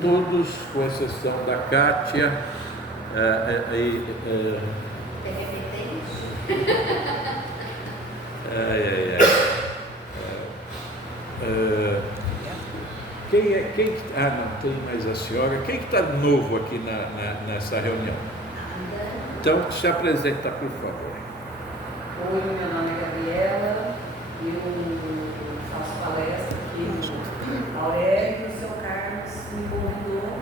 Todos, com exceção da Kátia, quem não tem mais a senhora. Quem que está novo aqui nessa reunião? Então, se apresenta, por favor. Oi, meu nome é Gabriela, eu faço palestra aqui no Aurélio, e o seu Carlos me convidou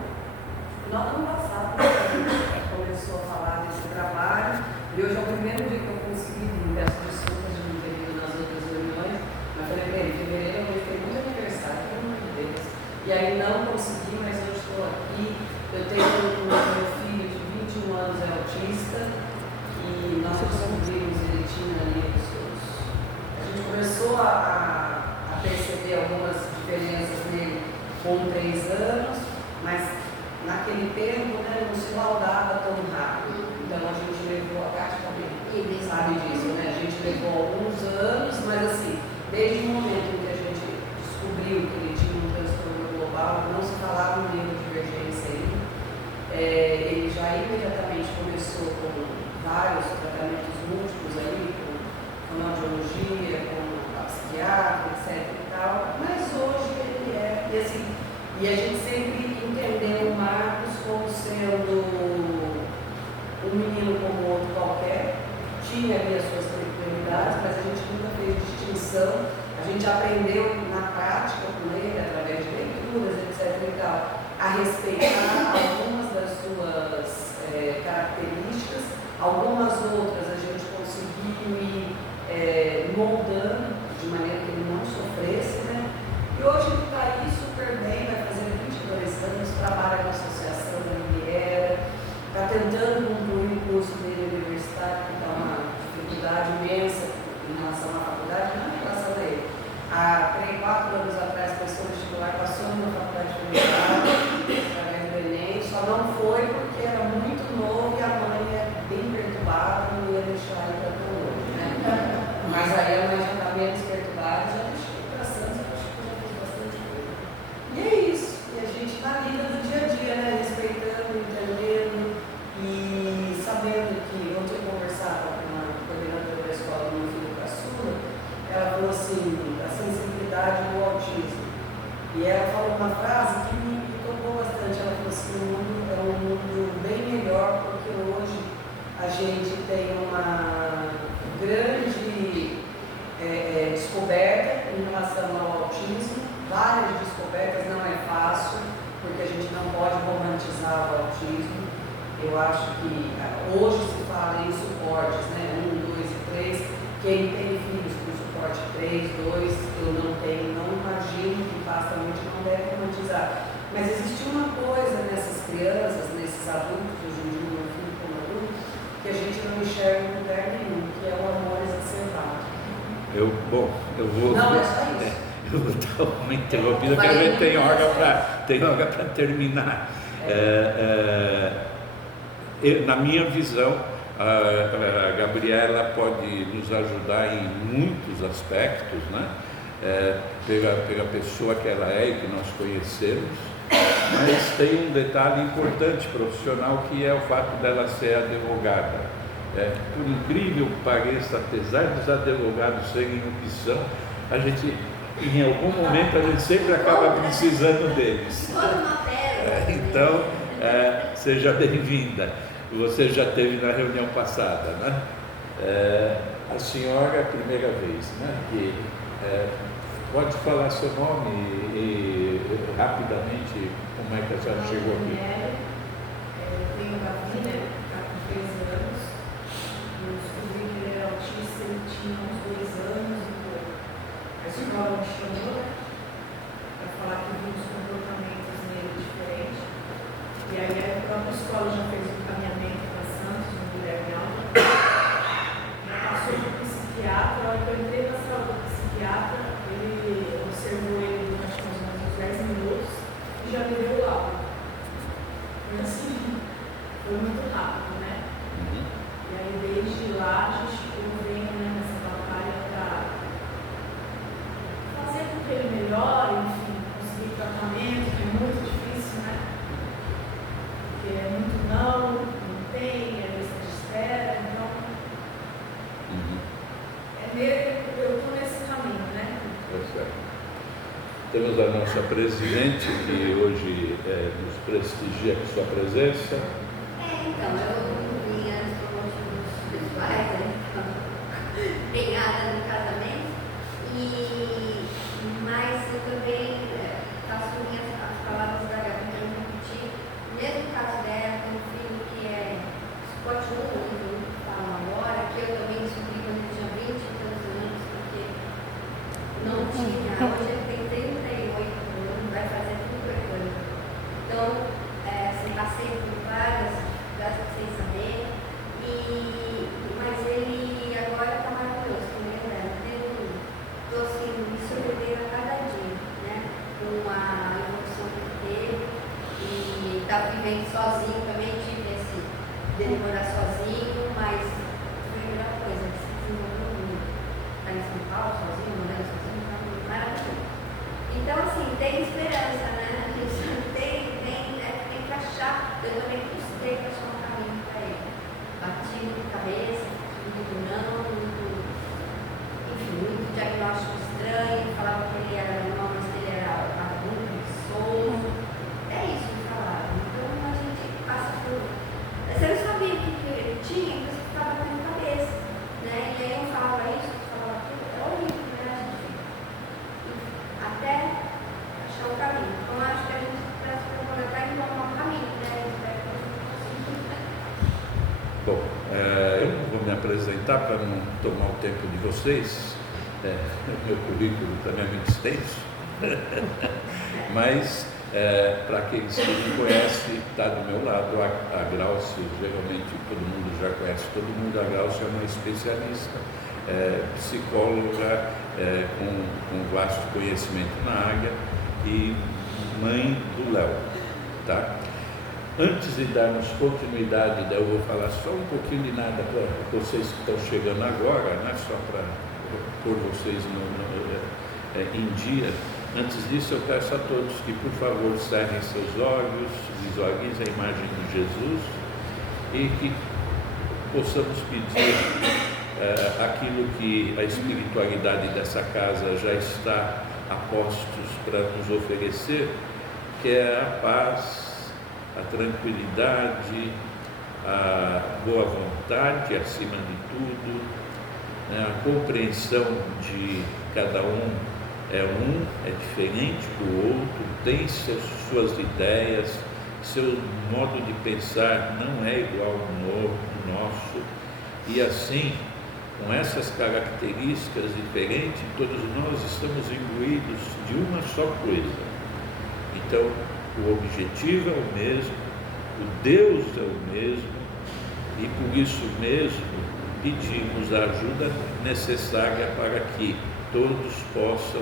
no ano passado, começou a falar desse trabalho, e hoje é o primeiro dia que eu consegui vir, peço desculpas de não ter ido nas outras reuniões, mas falei para ele, em fevereiro eu vou ter muito aniversário, pelo amor de Deus, e aí não consegui, mas eu estou aqui, eu tenho meu filho de 21 anos, é autista, e nós descobrimos, ele tinha ali a gente começou a perceber algumas diferenças nele com 3 anos, mas naquele tempo, né, não se laudava tão rápido. Então a gente levou, a Kátia também sabe disso, né? A gente levou alguns anos, mas assim, desde o momento em que a gente descobriu que ele tinha um transtorno global, não se falava no nível de divergência aí, ele já imediatamente começou com vários tratamentos múltiplos aí, com fonoaudiologia, com a psiquiatra, etc e tal, mas hoje ele é, e a gente sempre entendeu o Marcos como sendo um menino como outro qualquer, tinha ali as suas peculiaridades, mas a gente nunca fez distinção, a gente aprendeu na prática com ele, através de leituras, etc e tal, a respeitar algumas das suas características, algumas outras a gente conseguiu ir moldando de maneira que ele não sofresse, né? E hoje ele está aí super bem, vai fazer 22 anos, trabalha na associação da Riviera, está tentando concluir o curso dele universitário, que está uma dificuldade imensa em relação à faculdade, não em relação a ele. Há 3, 4 anos atrás, passou no vestibular, passou numa faculdade federal, através do Enem, só não foi porque era muito novo e a mãe é bem perturbada, não ia deixar ele para tão longe, né? Mas aí a mãe já está menos perturbada, já deixou para Santos, eu acho que já fez bastante coisa. E é isso, e a gente na lida do dia a dia, né? Respeitando, entendendo e sabendo que ontem eu conversava com a coordenadora da escola do meu filho caçula, ela falou assim, a sensibilidade do autismo. E ela falou uma frase que me tocou bastante, ela falou assim, o mundo é um mundo bem melhor porque hoje a gente tem uma grande descoberta em relação ao autismo, várias descobertas, não é fácil, porque a gente não pode romantizar o autismo. Eu acho que hoje se fala em suportes, né? 1, 2 e 3. Quem tem filhos com suporte 3, 2, eu não tenho, não imagino que facilmente não deve romantizar. Mas existe uma coisa nessas crianças, nesses adultos, hoje em dia, meu filho como adulto, que a gente não enxerga em lugar nenhum, que é o amor exacerbado. Eu vou. Não, é só isso. Eu vou dar uma interrompida, porque a gente tem hora para terminar. Na minha visão, a Gabriela pode nos ajudar em muitos aspectos, né? Pela pessoa que ela é e que nós conhecemos, mas tem um detalhe importante profissional, que é o fato dela ser advogada. Por incrível que pareça, apesar dos advogados serem o que são, a gente, em algum momento, a gente sempre acaba precisando deles. Então, seja bem-vinda. Você já esteve na reunião passada, né? A senhora é a primeira vez, né? Pode falar seu nome e rapidamente como é que a senhora chegou aqui. Eu tenho uma filha, está com 3 anos. Eu descobri que ele era autista, ele tinha uns 2 anos e pouco. A escola me chamou para falar que viu os comportamentos nele diferentes. E aí a própria escola já fez um encaminhamento para Santos, no Guilherme Alva. Passou para o psiquiatra, a hora que eu entrei na sala do psiquiatra, ele observou ele durante mais ou menos uns 10 minutos e já me deu o laudo. Foi assim, foi muito rápido, né? E aí desde lá a gente vem nessa batalha para fazer com que ele melhore, enfim, conseguir tratamento, que é muito difícil, né? Temos a nossa presidente, que hoje nos prestigia com sua presença. Então, eu vim antes por motivos pessoais, né? Empenhada no casamento, mas eu também faço as palavras da Gabi que eu repeti. Mesmo caso dela, tem um filho que é suporte único, fala agora, que eu também descobri quando eu tinha 20 e tantos anos, porque não tinha, hoje ele tem 38 anos, vai fazer 38 anos. Então, assim, passei por várias sem saber, mas ele agora está maravilhoso, estou assim, me surpreendendo a cada dia, né? Com a evolução que ele teve, e está vivendo sozinho também, tive esse dele morar sozinho, mas foi a melhor coisa, que se desenvolveu muito. Está em São Paulo sozinho, morando sozinho, está maravilhoso. Então, assim, tem esperança, né? A gente tem que achar, eu também custei para achar um caminho para ele. Bati muito cabeça, muito não, muito diagnóstico estranho, falava que ele era normal, mas que ele era adulto, preguiçoso. É isso que falava. Então a gente passa por. Você não sabia o que ele tinha, então você ficava batendo cabeça. Né? E aí eu falava isso, eu falava aquilo, é horrível, né? A gente até achar um caminho. Então acho que a gente está indo um caminho, né? Bom, eu não vou me apresentar para não tomar o tempo de vocês. Meu currículo também é muito extenso. Mas, para aqueles que me conhecem, está do meu lado a Glaucia. Geralmente todo mundo já conhece todo mundo. A Glaucia é uma especialista, psicóloga com vasto conhecimento na área e mãe do Léo. Tá? Antes de darmos continuidade, eu vou falar só um pouquinho de nada para vocês que estão chegando agora, né? Só para pôr vocês em dia. Antes disso, eu peço a todos que, por favor, cerrem seus olhos, visualizem a imagem de Jesus e que possamos pedir aquilo que a espiritualidade dessa casa já está a postos para nos oferecer, que é a paz, a tranquilidade, a boa vontade acima de tudo, né? A compreensão de cada um é diferente do outro, tem suas ideias, seu modo de pensar não é igual ao nosso, e assim, com essas características diferentes, todos nós estamos imbuídos de uma só coisa. Então, o objetivo é o mesmo, o Deus é o mesmo, e por isso mesmo pedimos a ajuda necessária para que todos possam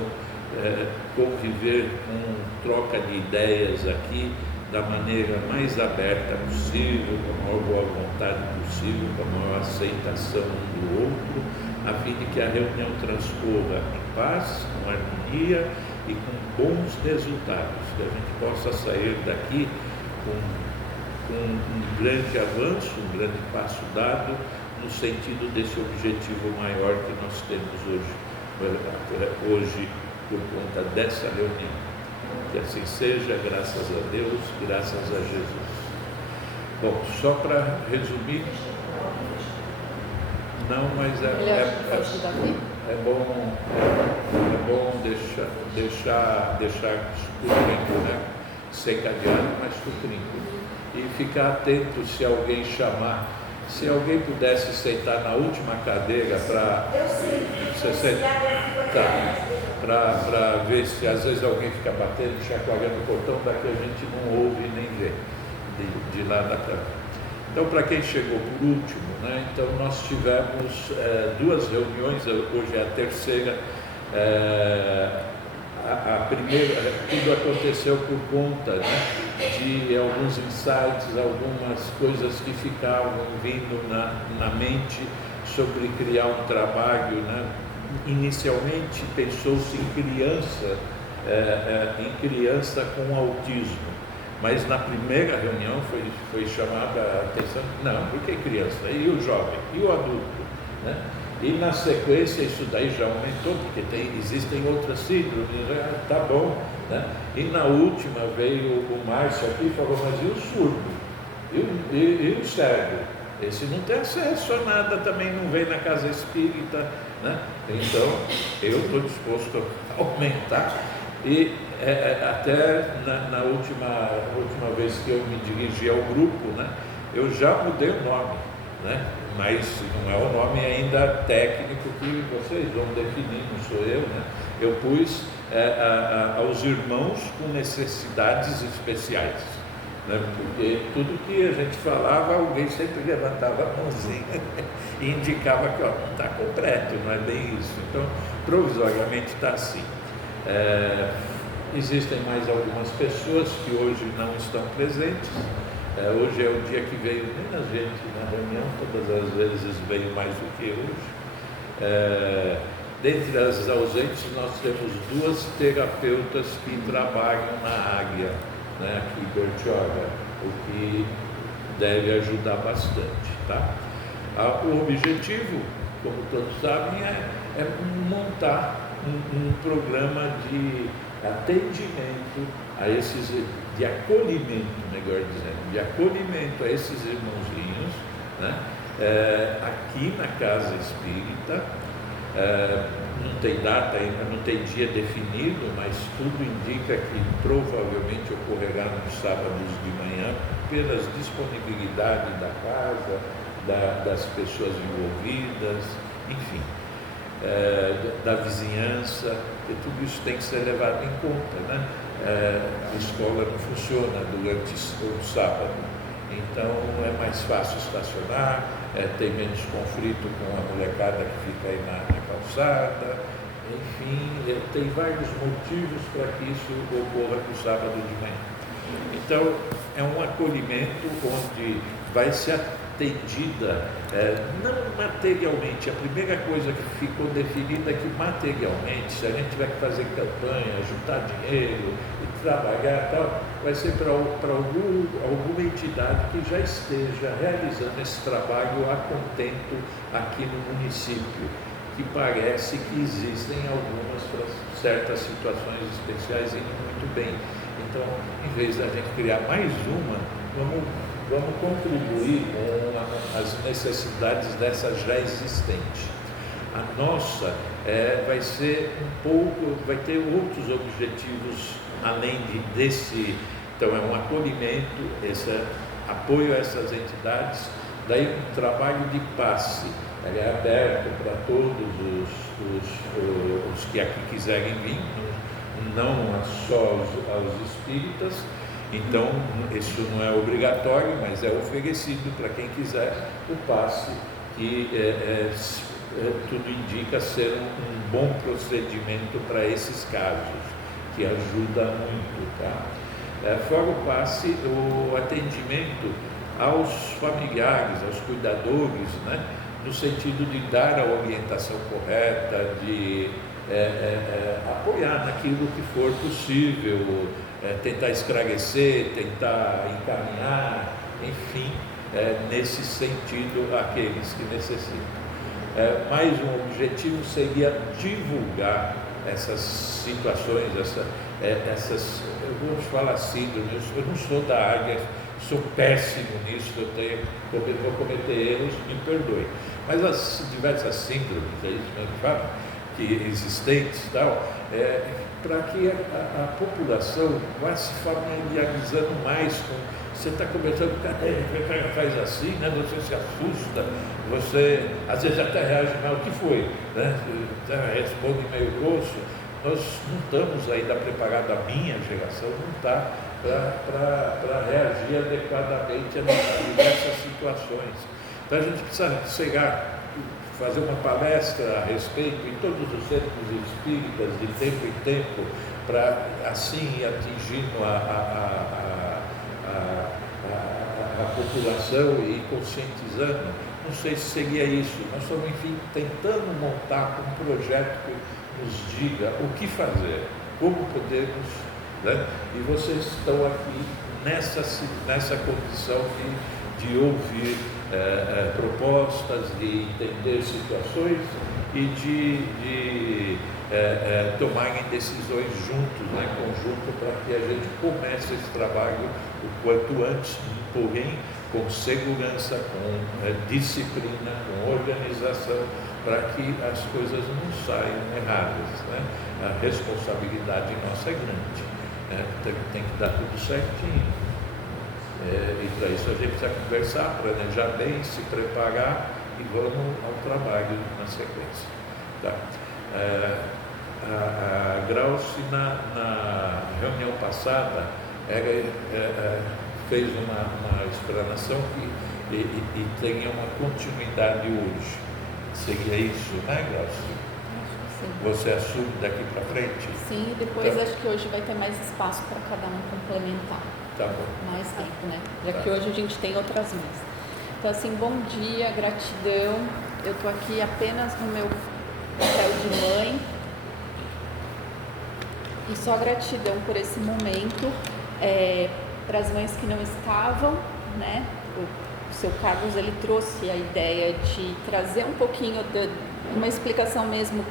conviver com troca de ideias aqui da maneira mais aberta possível, com a maior boa vontade possível, com a maior aceitação um do outro, a fim de que a reunião transcorra em paz, com harmonia e com bons resultados, que a gente possa sair daqui com um grande avanço, um grande passo dado no sentido desse objetivo maior que nós temos hoje por conta dessa reunião. Que assim seja, graças a Deus, graças a Jesus. Bom, só para resumir, não, mas é bom deixar por trinco, né? Sem cadeado, mas por trinco. E ficar atento se alguém chamar. Se alguém pudesse sentar na última cadeira para para ver se às vezes alguém fica batendo, chacoalhando o portão, daqui a gente não ouve nem vê de lá da câmera. Então, para quem chegou por último, né, então nós tivemos duas reuniões, hoje é a terceira. A primeira, tudo aconteceu por conta, né, de alguns insights, algumas coisas que ficavam vindo na mente sobre criar um trabalho, né? Inicialmente pensou-se em criança com autismo, mas na primeira reunião foi chamada a atenção, não, por que criança? E o jovem? E o adulto? Né? E na sequência isso daí já aumentou, porque existem outras síndromes, tá bom, né? E na última veio o Márcio aqui e falou, mas e o surdo? E o cego? Esse não tem acesso a nada, também não vem na casa espírita, né? Então eu estou disposto a aumentar. E até na última vez que eu me dirigi ao grupo, né, eu já mudei o nome, né? Mas não é o nome ainda técnico que vocês vão definir, não sou eu, né? Eu pus aos irmãos com necessidades especiais, né? Porque tudo que a gente falava, alguém sempre levantava a mãozinha e indicava que não está completo, não é bem isso. Então, provisoriamente está assim. Existem mais algumas pessoas que hoje não estão presentes. Hoje é o dia que veio menos gente na reunião, todas as vezes veio mais do que hoje. Dentre as ausentes, nós temos 2 terapeutas que trabalham na Águia, né, aqui em Bertioga, o que deve ajudar bastante. Tá? O objetivo, como todos sabem, é montar um programa de atendimento a esses, de acolhimento, melhor dizendo, de acolhimento a esses irmãozinhos, né? Aqui na Casa Espírita. Não tem data ainda, não tem dia definido, mas tudo indica que provavelmente ocorrerá nos sábados de manhã, pelas disponibilidade da casa, das pessoas envolvidas, enfim, da vizinhança, e tudo isso tem que ser levado em conta, né? A escola não funciona durante o sábado, então é mais fácil estacionar, tem menos conflito com a molecada que fica aí na calçada, enfim, tem vários motivos para que isso ocorra no sábado de manhã. Então, é um acolhimento onde vai ser atendida, não materialmente. A primeira coisa que ficou definida é que materialmente, se a gente tiver que fazer campanha, juntar dinheiro e trabalhar tal, vai ser para alguma entidade que já esteja realizando esse trabalho a contento aqui no município, que parece que existem algumas para certas situações especiais indo muito bem. Então, em vez da gente criar mais uma, vamos contribuir com as necessidades dessa já existente. A nossa vai ser vai ter outros objetivos além desse. Então, é um acolhimento, esse apoio a essas entidades, daí um trabalho de passe. Ele é aberto para todos os que aqui quiserem vir, não só aos espíritas. Então, isso não é obrigatório, mas é oferecido para quem quiser o passe, que tudo indica ser um bom procedimento para esses casos, que ajuda muito. Tá? Fora o passe, o atendimento aos familiares, aos cuidadores, né? No sentido de dar a orientação correta, de apoiar naquilo que for possível, tentar esclarecer, tentar encaminhar, enfim, nesse sentido, aqueles que necessitam. Mais um objetivo seria divulgar essas situações, essas, eu vou falar síndromes, eu não sou da área, sou péssimo nisso, vou cometer erros, me perdoe. Mas as diversas síndromes, é isso mesmo que fala, que existentes e tal, para que a população vá se familiarizando mais com. Você está conversando com o cara faz assim, né? Você se assusta, você às vezes até reage mal, o que foi? Né? Responde meio grosso. Nós não estamos ainda preparados, a minha geração não está para reagir adequadamente a diversas situações. Então a gente precisa chegar, fazer uma palestra a respeito em todos os centros espíritas, de tempo em tempo, para assim ir atingindo a população e conscientizando. Não sei se seria isso. Nós estamos, enfim, tentando montar um projeto que nos diga o que fazer, como podemos, né? E vocês estão aqui nessa condição de ouvir propostas, de entender situações e de tomarem decisões juntos, né, em conjunto, para que a gente comece esse trabalho o quanto antes, porém com segurança, com disciplina, com organização, para que as coisas não saiam erradas, né? A responsabilidade nossa é grande, né? Tem que dar tudo certinho. E para isso a gente precisa conversar, planejar bem, se preparar e vamos ao trabalho na sequência. Tá? A Grauce, na reunião passada, fez uma explanação e tenha uma continuidade hoje. Seria isso, né, Grauce? Sim. Você assume daqui para frente? Sim, depois acho que hoje vai ter mais espaço para cada um complementar. Tá bom. Mais tempo, né? Já Tá. que hoje a gente tem outras mesas. Então, assim, bom dia, gratidão. Eu tô aqui apenas no meu papel de mãe. E só gratidão por esse momento. Para as mães que não estavam, né? O seu Carlos, ele trouxe a ideia de trazer um pouquinho uma explicação mesmo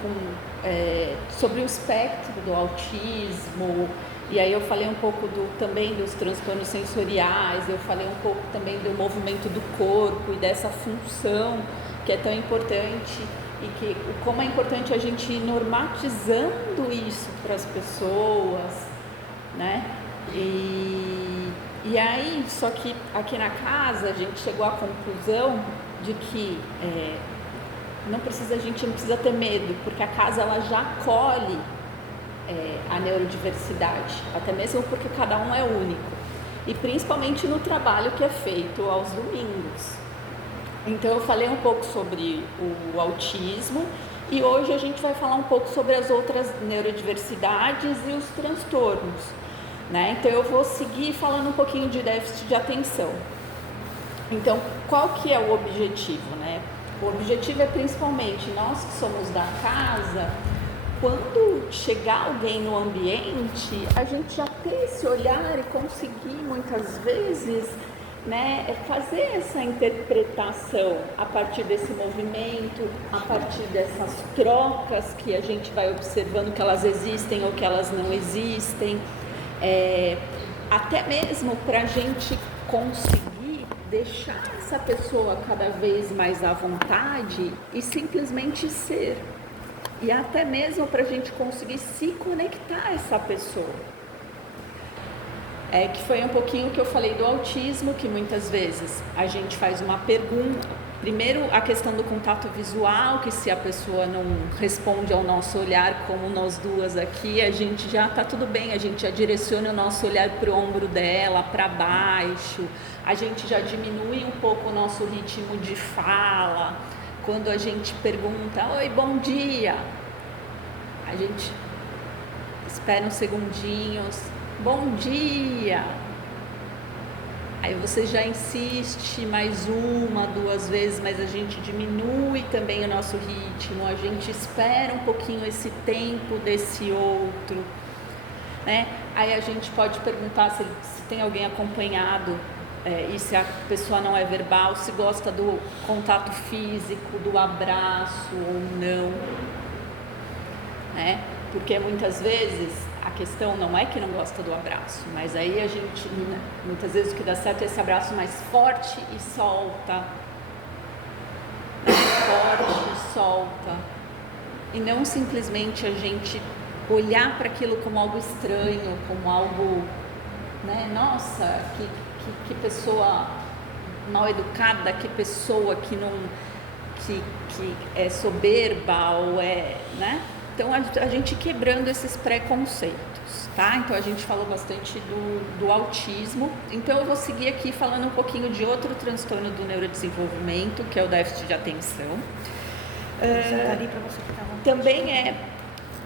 sobre o espectro do autismo. E aí eu falei um pouco também dos transtornos sensoriais, eu falei um pouco também do movimento do corpo e dessa função que é tão importante e como é importante a gente ir normatizando isso para as pessoas, né? E aí, só que aqui na casa a gente chegou à conclusão de que a gente não precisa ter medo, porque a casa ela já acolhe a neurodiversidade, até mesmo porque cada um é único, e principalmente no trabalho que é feito aos domingos. Então eu falei um pouco sobre o autismo e hoje a gente vai falar um pouco sobre as outras neurodiversidades e os transtornos, né? Então eu vou seguir falando um pouquinho de déficit de atenção. Então, qual que é o objetivo, né? O objetivo é principalmente nós que somos da casa, quando chegar alguém no ambiente, a gente já ter esse olhar e conseguir muitas vezes, né, fazer essa interpretação a partir desse movimento, a partir dessas trocas que a gente vai observando que elas existem ou que elas não existem, até mesmo para a gente conseguir deixar essa pessoa cada vez mais à vontade e simplesmente ser. E até mesmo para a gente conseguir se conectar a essa pessoa. Que foi um pouquinho que eu falei do autismo, que muitas vezes a gente faz uma pergunta. Primeiro, a questão do contato visual, que se a pessoa não responde ao nosso olhar, como nós duas aqui, a gente já está tudo bem, a gente já direciona o nosso olhar para o ombro dela, para baixo, a gente já diminui um pouco o nosso ritmo de fala. Quando a gente pergunta, oi, bom dia, a gente espera uns segundinhos, bom dia. Aí você já insiste mais uma, duas vezes, mas a gente diminui também o nosso ritmo, a gente espera um pouquinho esse tempo desse outro, né? Aí a gente pode perguntar se tem alguém acompanhado, e se a pessoa não é verbal, se gosta do contato físico, do abraço ou não, né? Porque muitas vezes a questão não é que não gosta do abraço, mas aí a gente, muitas vezes o que dá certo é esse abraço mais forte e solta, forte e solta, e não simplesmente a gente olhar para aquilo como algo estranho, como algo, né? Nossa, que pessoa mal educada, que pessoa que não, que é soberba ou né? Então a gente quebrando esses preconceitos, tá? Então a gente falou bastante do autismo. Então eu vou seguir aqui falando um pouquinho de outro transtorno do neurodesenvolvimento, que é o déficit de atenção.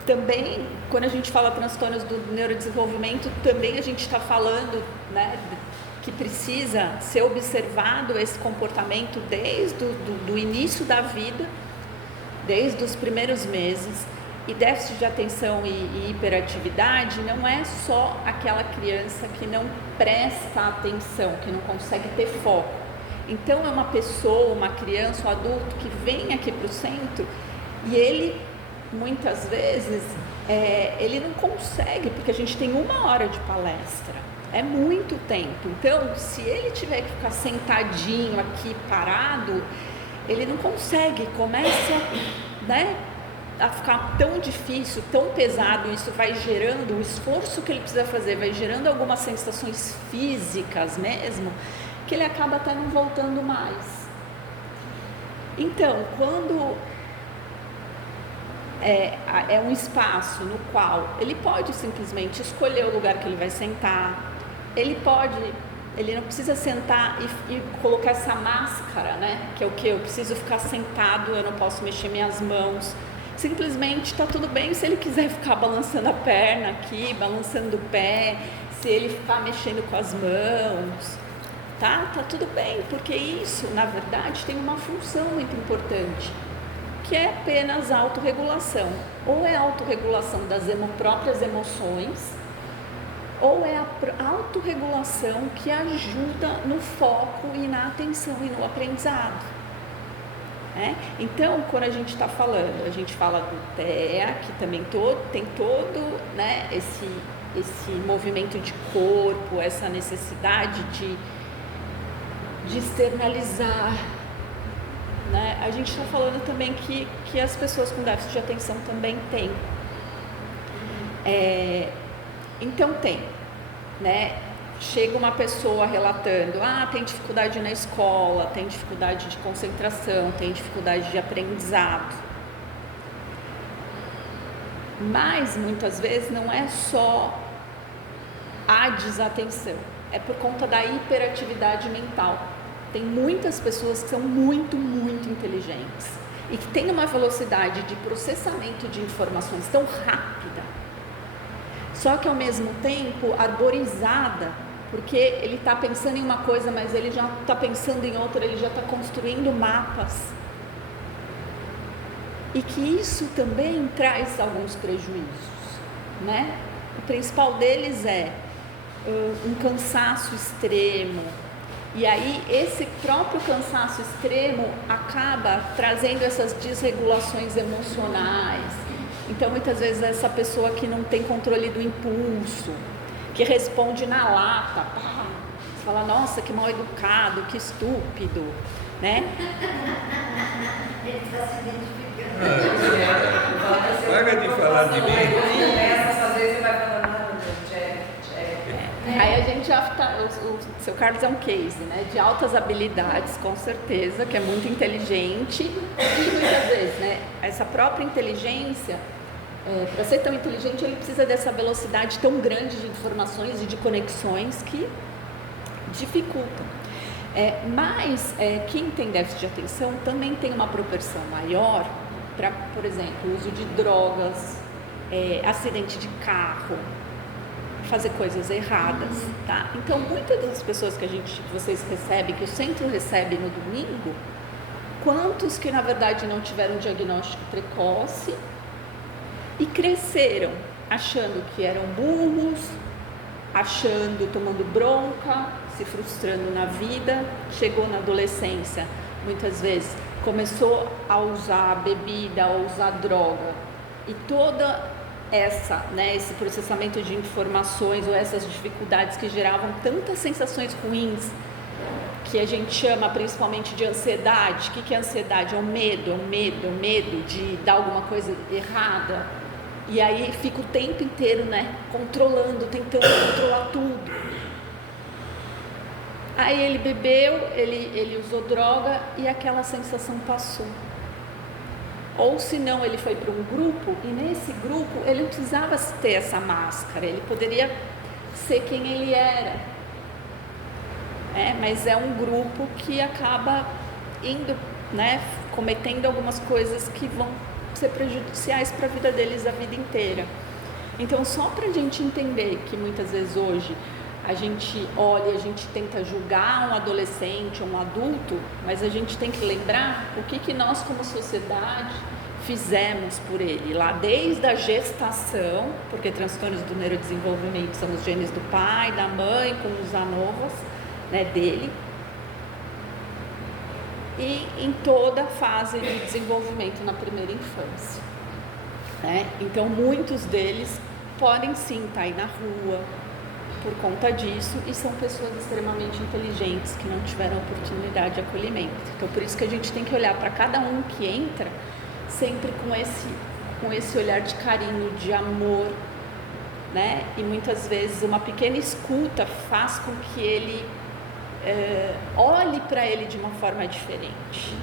Também, quando a gente fala transtornos do neurodesenvolvimento, também a gente está falando, né, que precisa ser observado esse comportamento desde o início da vida, desde os primeiros meses. E déficit de atenção e hiperatividade não é só aquela criança que não presta atenção, que não consegue ter foco. Então é uma pessoa, uma criança, um adulto que vem aqui para o centro e ele, muitas vezes, ele não consegue, porque a gente tem 1 hora de palestra, é muito tempo. Então, se ele tiver que ficar sentadinho aqui, parado, ele não consegue, começa, né, a ficar tão difícil, tão pesado, isso vai gerando, o esforço que ele precisa fazer, vai gerando algumas sensações físicas mesmo, que ele acaba até não voltando mais. Então, quando é um espaço no qual ele pode simplesmente escolher o lugar que ele vai sentar, ele não precisa sentar e colocar essa máscara, né? Que é o que? Eu preciso ficar sentado, eu não posso mexer minhas mãos. Simplesmente está tudo bem se ele quiser ficar balançando a perna aqui, balançando o pé, se ele ficar mexendo com as mãos, tá tudo bem, porque isso, na verdade, tem uma função muito importante, que é apenas a autorregulação. Ou é a autorregulação das próprias emoções, ou é a autorregulação que ajuda no foco e na atenção e no aprendizado. Então, quando a gente está falando, a gente fala do TEA, que também tem todo, né, esse movimento de corpo, essa necessidade de externalizar, né? A gente está falando também que as pessoas com déficit de atenção também têm. Então tem, né? Chega uma pessoa relatando, tem dificuldade na escola, tem dificuldade de concentração, tem dificuldade de aprendizado. Mas muitas vezes não é só a desatenção, é por conta da hiperatividade mental. Tem muitas pessoas que são muito, muito inteligentes e que têm uma velocidade de processamento de informações tão rápida, só que ao mesmo tempo arborizada, porque ele está pensando em uma coisa, mas ele já está pensando em outra, ele já está construindo mapas. E que isso também traz alguns prejuízos, né? O principal deles é um cansaço extremo. E aí esse próprio cansaço extremo acaba trazendo essas desregulações emocionais. Então muitas vezes essa pessoa que não tem controle do impulso, que responde na lata, você fala, nossa, que mal educado, que estúpido, né? Ele está se identificando. Paga de falar de mim. Às vezes você vai falando, Aí a gente já tá, o seu Carlos é um case, né, de altas habilidades, com certeza, que é muito inteligente, e muitas vezes, né, essa própria inteligência, para ser tão inteligente, ele precisa dessa velocidade tão grande de informações e de conexões que dificultam. Mas quem tem déficit de atenção também tem uma propensão maior para, por exemplo, o uso de drogas, acidente de carro, fazer coisas erradas, tá? Então, muitas das pessoas que vocês recebem, que o centro recebe no domingo, quantos que na verdade não tiveram diagnóstico precoce e cresceram achando que eram burros, tomando bronca, se frustrando na vida, chegou na adolescência, muitas vezes começou a usar bebida, a usar droga, e toda esse processamento de informações ou essas dificuldades que geravam tantas sensações ruins, que a gente chama principalmente de ansiedade. O que é ansiedade? É o medo de dar alguma coisa errada, e aí fica o tempo inteiro, né, controlando, tentando controlar tudo. Aí ele bebeu, ele usou droga e aquela sensação passou. Ou se não, ele foi para um grupo, e nesse grupo ele não precisava ter essa máscara, ele poderia ser quem ele era. Mas é um grupo que acaba indo, né, cometendo algumas coisas que vão ser prejudiciais para a vida deles a vida inteira. Então, só para a gente entender que muitas vezes hoje a gente olha, a gente tenta julgar um adolescente, um adulto, mas a gente tem que lembrar o que nós como sociedade fizemos por ele, lá desde a gestação, porque transtornos do neurodesenvolvimento são os genes do pai, da mãe, com os anovos, né, dele, e em toda a fase de desenvolvimento na primeira infância, né? Então, muitos deles podem sim estar aí na rua por conta disso e são pessoas extremamente inteligentes que não tiveram oportunidade de acolhimento. Então, por isso que a gente tem que olhar para cada um que entra sempre com esse olhar de carinho, de amor, né? E muitas vezes uma pequena escuta faz com que ele olhe para ele de uma forma diferente.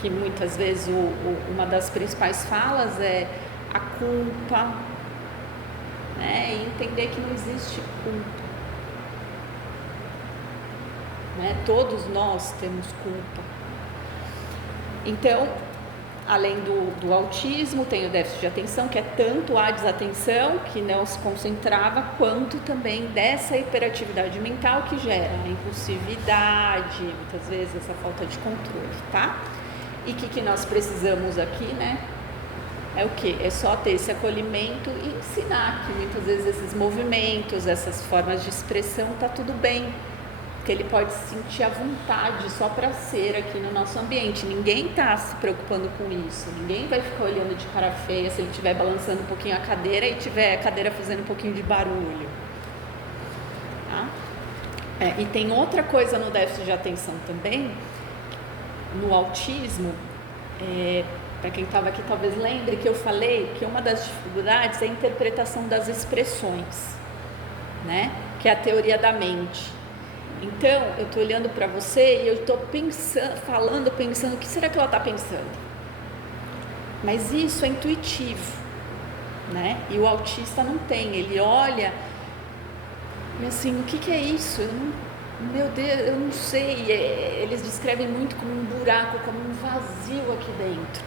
Que muitas vezes uma das principais falas é a culpa, né? E entender que não existe culpa, né? Todos nós temos culpa. Então, além do autismo, tem o déficit de atenção, que é tanto a desatenção, que não se concentrava, quanto também dessa hiperatividade mental que gera a impulsividade, muitas vezes essa falta de controle, tá? E que nós precisamos aqui, né? É o quê? É só ter esse acolhimento e ensinar que muitas vezes esses movimentos, essas formas de expressão, tá tudo bem. Que ele pode se sentir à vontade só para ser aqui no nosso ambiente. Ninguém está se preocupando com isso. Ninguém vai ficar olhando de cara feia se ele estiver balançando um pouquinho a cadeira e tiver a cadeira fazendo um pouquinho de barulho. Tá? E tem outra coisa no déficit de atenção também, no autismo, para quem estava aqui talvez lembre que eu falei que uma das dificuldades é a interpretação das expressões, né? Que é a teoria da mente. Então, eu estou olhando para você e eu estou pensando, o que será que ela está pensando? Mas isso é intuitivo, né? E o autista não tem, ele olha, e assim, o que é isso? Meu Deus, eu não sei. Eles descrevem muito como um buraco, como um vazio aqui dentro.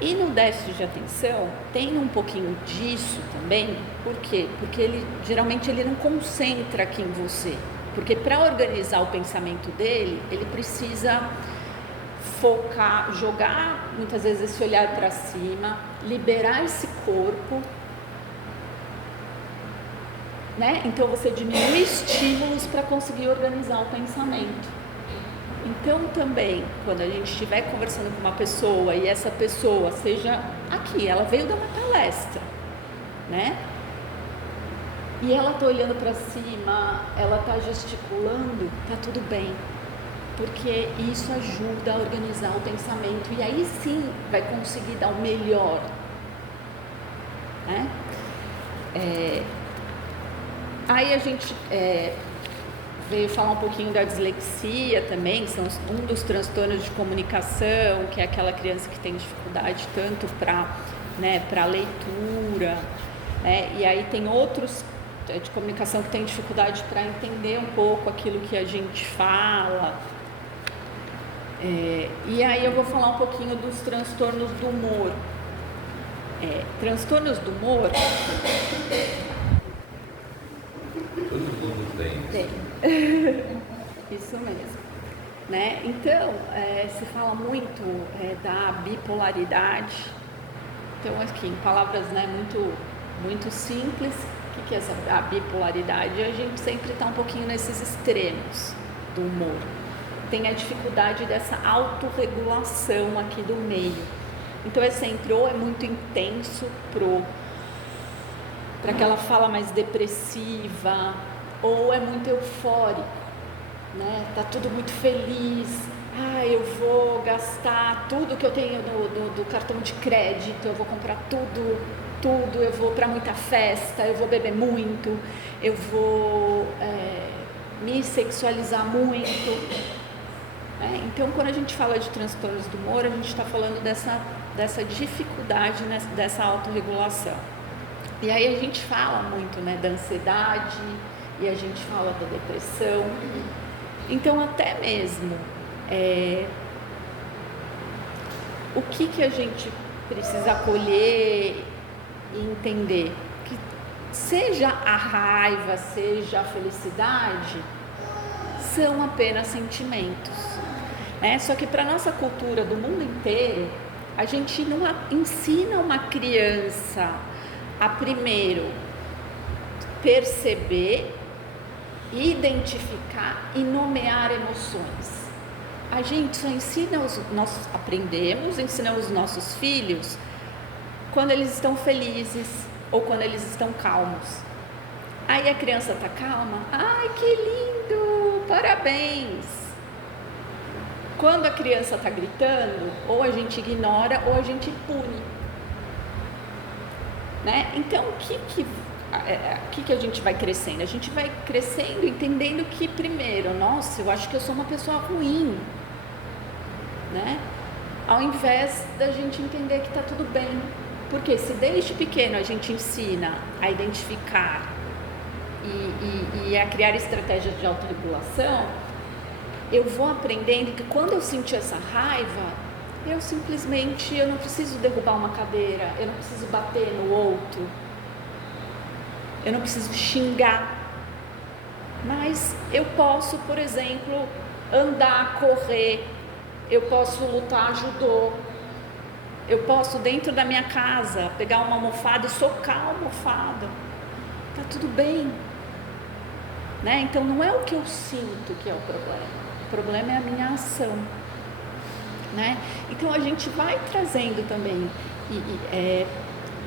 E no déficit de atenção tem um pouquinho disso também. Por quê? Porque geralmente ele não concentra aqui em você. Porque para organizar o pensamento dele, ele precisa focar, jogar muitas vezes esse olhar para cima, liberar esse corpo, né? Então você diminui estímulos para conseguir organizar o pensamento. Então também, quando a gente estiver conversando com uma pessoa e essa pessoa seja aqui, ela veio dar uma palestra, né? E ela está olhando para cima, ela está gesticulando, está tudo bem, porque isso ajuda a organizar o pensamento e aí sim vai conseguir dar o melhor, né? Aí a gente veio falar um pouquinho da dislexia também, que são um dos transtornos de comunicação, que é aquela criança que tem dificuldade tanto para, né, para leitura, né? E aí tem outros de comunicação que tem dificuldade para entender um pouco aquilo que a gente fala. E aí eu vou falar um pouquinho dos transtornos do humor. Transtornos do humor... Todo mundo tem. Isso mesmo, né? Então, se fala muito da bipolaridade. Então, aqui, em palavras, né, muito simples, o que é a bipolaridade? A gente sempre está um pouquinho nesses extremos do humor. Tem a dificuldade dessa autorregulação aqui do meio. Então é sempre ou é muito intenso para aquela fala mais depressiva, ou é muito eufórico, né? Tá tudo muito feliz. Eu vou gastar tudo que eu tenho do cartão de crédito, eu vou comprar tudo, eu vou para muita festa, eu vou beber muito, eu vou me sexualizar muito. Então, quando a gente fala de transtornos do humor, a gente está falando dessa dificuldade, né, dessa autorregulação. E aí a gente fala muito, né, da ansiedade, e a gente fala da depressão. Então, até mesmo, o que a gente precisa acolher e entender? Que seja a raiva, seja a felicidade, são apenas sentimentos. Só que para a nossa cultura do mundo inteiro, a gente não ensina uma criança a primeiro perceber, identificar e nomear emoções. A gente só ensina ensinamos os nossos filhos quando eles estão felizes ou quando eles estão calmos. Aí a criança está calma, ai que lindo, parabéns. Quando a criança está gritando, ou a gente ignora ou a gente pune, né? Então o que a gente vai crescendo? A gente vai crescendo entendendo que primeiro, nossa, eu acho que eu sou uma pessoa ruim, né? Ao invés da gente entender que está tudo bem. Porque se desde pequeno a gente ensina a identificar e a criar estratégias de autorregulação, eu vou aprendendo que quando eu sentir essa raiva, eu não preciso derrubar uma cadeira, eu não preciso bater no outro, eu não preciso xingar, mas eu posso, por exemplo, andar, correr, eu posso lutar judô, eu posso dentro da minha casa pegar uma almofada e socar a almofada, tá tudo bem, né? Então não é o que eu sinto que é o problema é a minha ação, né? Então a gente vai trazendo também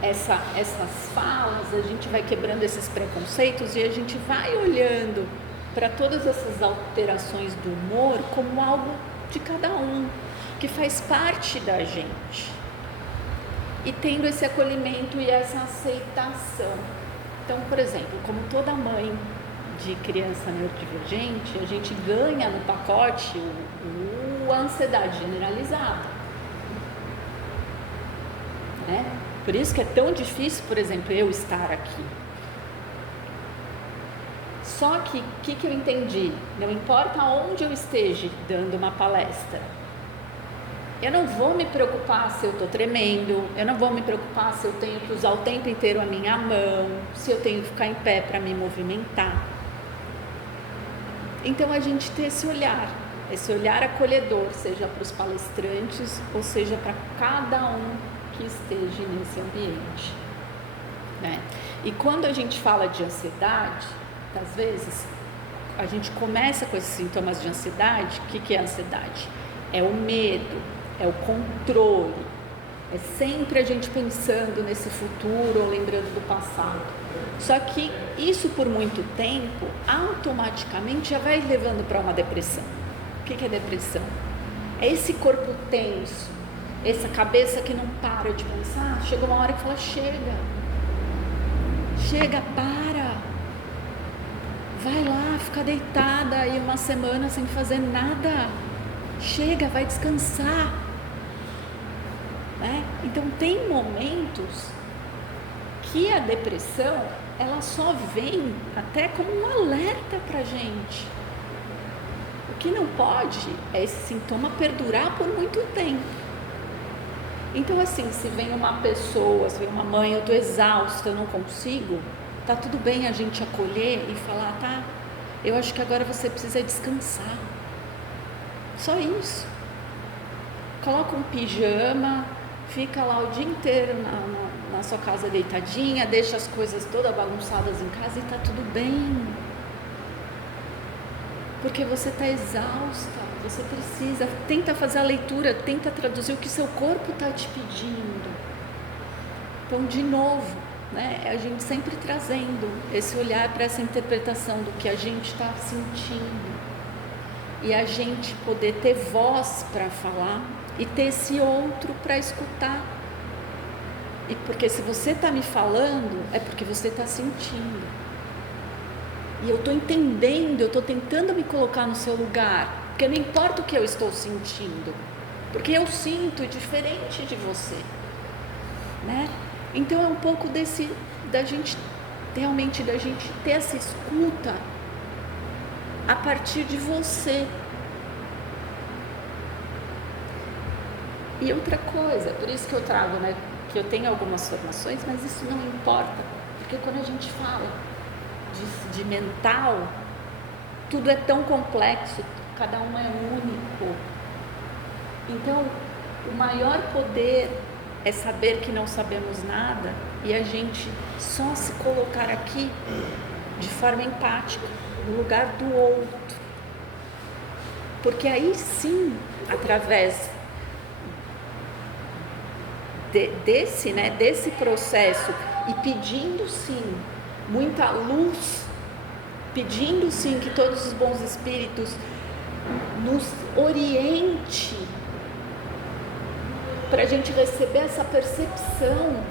essas falas, a gente vai quebrando esses preconceitos e a gente vai olhando para todas essas alterações do humor como algo de cada um, que faz parte da gente, e tendo esse acolhimento e essa aceitação. Então, por exemplo, como toda mãe de criança neurodivergente, a gente ganha no pacote a ansiedade generalizada, né? Por isso que é tão difícil, por exemplo, eu estar aqui. Só que, o que eu entendi? Não importa onde eu esteja dando uma palestra, eu não vou me preocupar se eu estou tremendo, eu não vou me preocupar se eu tenho que usar o tempo inteiro a minha mão, se eu tenho que ficar em pé para me movimentar. Então a gente tem esse olhar acolhedor, seja para os palestrantes ou seja para cada um que esteja nesse ambiente, né? E quando a gente fala de ansiedade, às vezes a gente começa com esses sintomas de ansiedade. O que é ansiedade? É o medo, é o controle, é sempre a gente pensando nesse futuro ou lembrando do passado. Só que isso por muito tempo automaticamente já vai levando para uma depressão. O que é depressão? É esse corpo tenso, essa cabeça que não para de pensar. Chega uma hora que fala, chega, para, vai lá, fica deitada aí uma semana sem fazer nada, chega, vai descansar, né? Então tem momentos que a depressão, ela só vem até como um alerta pra gente. O que não pode é esse sintoma perdurar por muito tempo. Então assim, se vem uma pessoa, se vem uma mãe, eu tô exausta, eu não consigo, tá tudo bem a gente acolher e falar, tá, eu acho que agora você precisa descansar. Só isso. Coloca um pijama, fica lá o dia inteiro na sua casa deitadinha, deixa as coisas todas bagunçadas em casa e tá tudo bem. Porque você está exausta, você precisa, tenta fazer a leitura, tenta traduzir o que seu corpo está te pedindo. Então, de novo, né, a gente sempre trazendo esse olhar para essa interpretação do que a gente está sentindo. E a gente poder ter voz para falar e ter esse outro para escutar. E porque se você está me falando, é porque você está sentindo. E eu estou entendendo, eu estou tentando me colocar no seu lugar, porque não importa o que eu estou sentindo, porque eu sinto diferente de você, né? Então é um pouco da gente ter essa escuta a partir de você. E outra coisa, por isso que eu trago, né, que eu tenho algumas formações, mas isso não importa, porque quando a gente fala de mental, tudo é tão complexo, cada um é único. Então, o maior poder é saber que não sabemos nada e a gente só se colocar aqui de forma empática, no lugar do outro. Porque aí sim, através desse processo e pedindo sim muita luz, pedindo sim que todos os bons espíritos nos oriente para a gente receber essa percepção,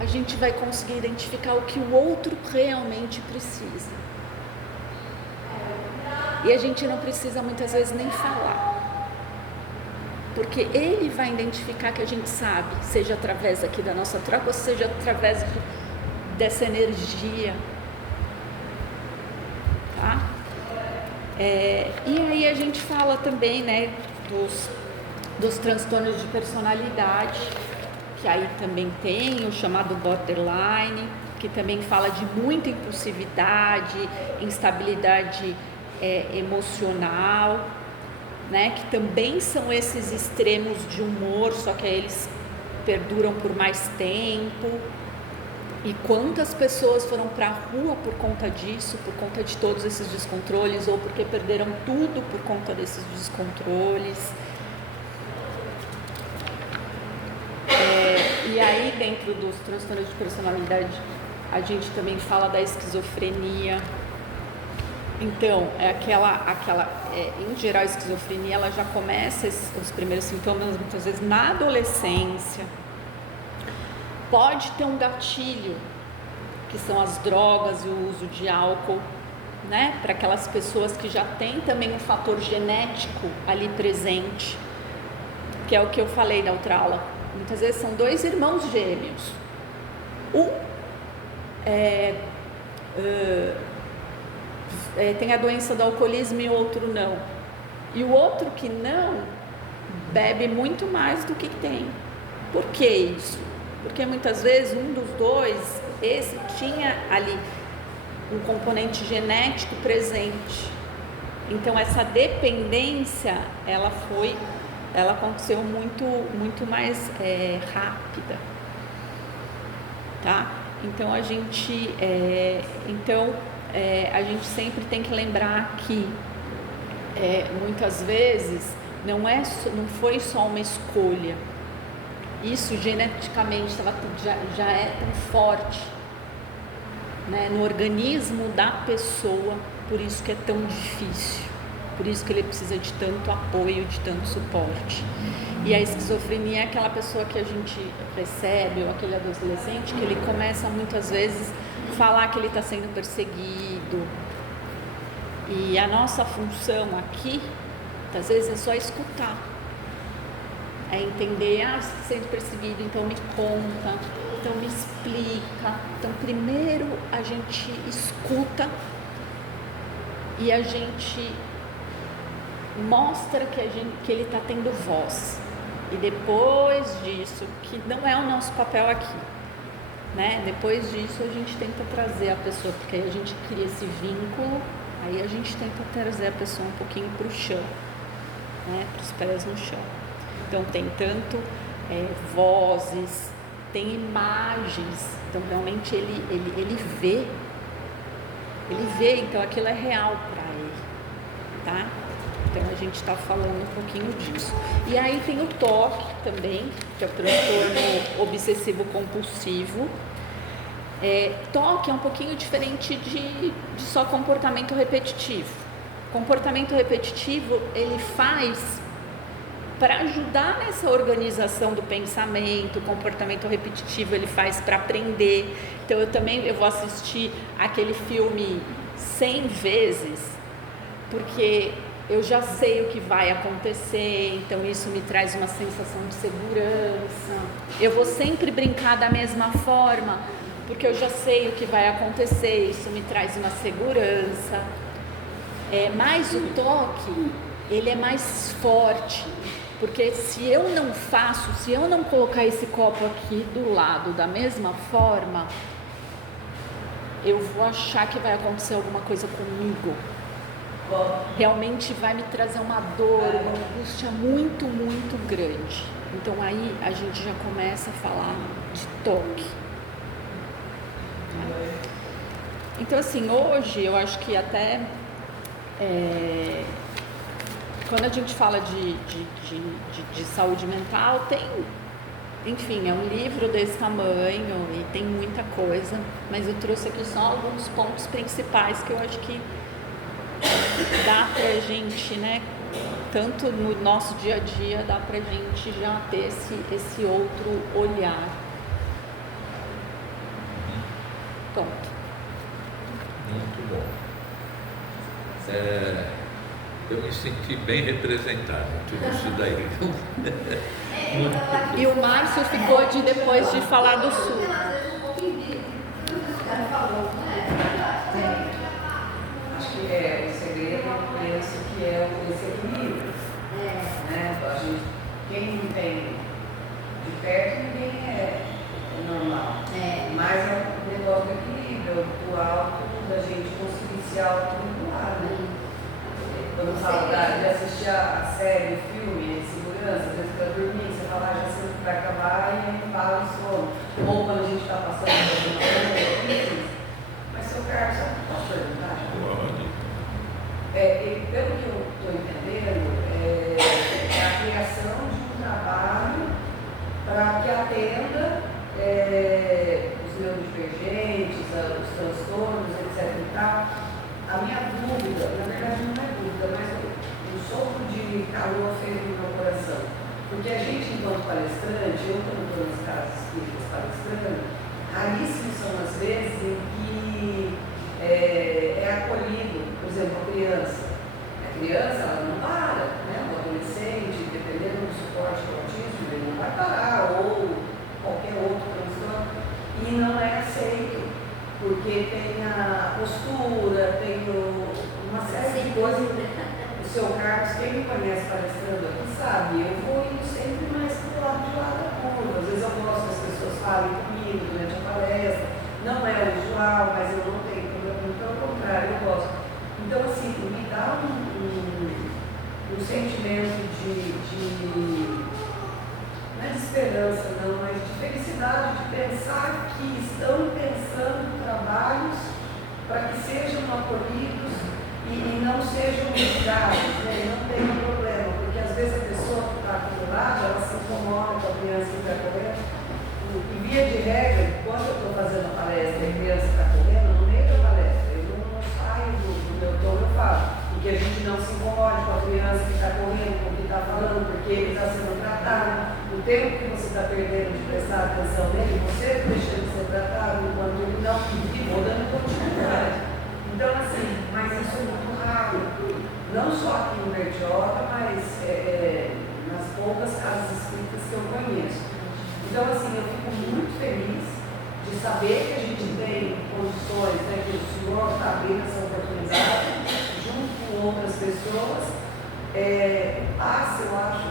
a gente vai conseguir identificar o que o outro realmente precisa. E a gente não precisa muitas vezes nem falar, porque ele vai identificar que a gente sabe, seja através aqui da nossa troca, ou seja através dessa energia, tá? E aí a gente fala também, né, dos transtornos de personalidade, que aí também tem o chamado borderline, que também fala de muita impulsividade, instabilidade emocional, né, que também são esses extremos de humor, só que aí eles perduram por mais tempo. E quantas pessoas foram para a rua por conta disso, por conta de todos esses descontroles, ou porque perderam tudo por conta desses descontroles. E aí, dentro dos transtornos de personalidade, a gente também fala da esquizofrenia. Então, em geral, a esquizofrenia, ela já começa os primeiros sintomas, muitas vezes, na adolescência. Pode ter um gatilho, que são as drogas e o uso de álcool, né? Para aquelas pessoas que já têm também um fator genético ali presente, que é o que eu falei na outra aula. Muitas vezes são 2 irmãos gêmeos. Um tem a doença do alcoolismo e o outro não. E o outro que não, bebe muito mais do que tem. Por que isso? Porque muitas vezes um dos dois, esse tinha ali um componente genético presente. Então essa dependência, ela aconteceu muito mais rápida, tá? Então a gente sempre tem que lembrar que muitas vezes não foi só uma escolha. Isso geneticamente já é tão forte, né, no organismo da pessoa, por isso que é tão difícil, por isso que ele precisa de tanto apoio, de tanto suporte. E a esquizofrenia é aquela pessoa que a gente recebe, ou aquele adolescente, que ele começa muitas vezes a falar que ele está sendo perseguido. E a nossa função aqui, às vezes, é só escutar. É entender, está sendo perseguido, então me conta, então me explica. Então primeiro a gente escuta e a gente mostra que ele está tendo voz. E depois disso, que não é o nosso papel aqui, né? Depois disso a gente tenta trazer a pessoa, porque aí a gente cria esse vínculo, aí a gente tenta trazer a pessoa um pouquinho para o chão, né? Para os pés no chão. Então tem tanto vozes, tem imagens, então realmente ele vê, então aquilo é real para ele, tá? Então a gente está falando um pouquinho disso. E aí tem o TOC também, que é o transtorno obsessivo compulsivo. TOC é um pouquinho diferente de só comportamento repetitivo. Comportamento repetitivo ele faz para ajudar nessa organização do pensamento. O comportamento repetitivo ele faz para aprender. Então eu vou assistir aquele filme 100 vezes, porque eu já sei o que vai acontecer, então isso me traz uma sensação de segurança. Eu vou sempre brincar da mesma forma, porque eu já sei o que vai acontecer, isso me traz uma segurança. Mas o toque, ele é mais forte, porque se eu não colocar esse copo aqui do lado da mesma forma, eu vou achar que vai acontecer alguma coisa comigo. Realmente vai me trazer uma dor, uma angústia muito, muito grande. Então aí a gente já começa a falar de toque. Então assim, hoje eu acho que até quando a gente fala de saúde mental, enfim, é um livro desse tamanho e tem muita coisa, mas eu trouxe aqui só alguns pontos principais que eu acho que dá pra gente, né, tanto no nosso dia a dia, dá pra gente já ter esse outro olhar. Ponto. Muito bom. Eu me senti bem representado tudo isso daí. E o Márcio ficou depois de falar do Sul. Acho que o segredo, eu penso que é esse equilíbrio. Né? A gente, quem não tem de perto, ninguém é normal. Mas é o negócio do equilíbrio, do alto, da gente conseguir se auto-regular, né? Quando eu falo de assistir a série, o filme, de segurança, às vezes para dormir, você fala, já sei que vai acabar e aí fala o sono. Ou quando a gente está passando por uma coisa, mas seu Carlos, só posso perguntar? Pelo que eu estou entendendo, é a criação de um trabalho para que atenda os neurodivergentes, os transtornos, etc. e tal. A minha dúvida, na verdade não é dúvida, mas um sopro de calor fez no meu coração. Porque a gente, enquanto palestrante, eu quando estou nas casas espíritas palestrando, raríssimas são as vezes em que é acolhido, por exemplo, a criança. A criança, ela não para, né? O adolescente, dependendo do suporte do autismo, ele não vai parar, ou qualquer outro transtorno, e não é aceito. Porque tem a postura, tem uma série de coisas. O seu Carlos, quem me conhece palestrando aqui sabe, eu vou indo sempre mais para o lado de lá da curva. Às vezes eu gosto que as pessoas falem comigo durante a palestra, não é o usual, mas eu não tenho problema, pelo contrário, eu gosto. Então, assim, me dá um sentimento não é de esperança, não, mas de felicidade, de pensar que estão pensando trabalhos para que sejam acolhidos e não sejam julgados, né? Não tem problema, porque às vezes a pessoa que está aqui do lado, ela se incomoda com a criança que está correndo, e via de regra, quando eu estou fazendo a palestra e a criança está correndo, no meio da palestra, eu não saio do meu tom, eu falo, e que a gente não se incomode com a criança que está correndo, com o que está falando, porque ele está sendo tratado. O tempo que você está perdendo de prestar atenção nele, você deixa ele ser tratado, enquanto ele não ficou dando continuidade. Então, assim, mas isso é muito raro. Não só aqui no Bertioga, mas nas poucas casas espíritas que eu conheço. Então, assim, eu fico muito feliz de saber que a gente tem condições, né, que o senhor está abrindo essa oportunidade, junto com outras pessoas. Eu acho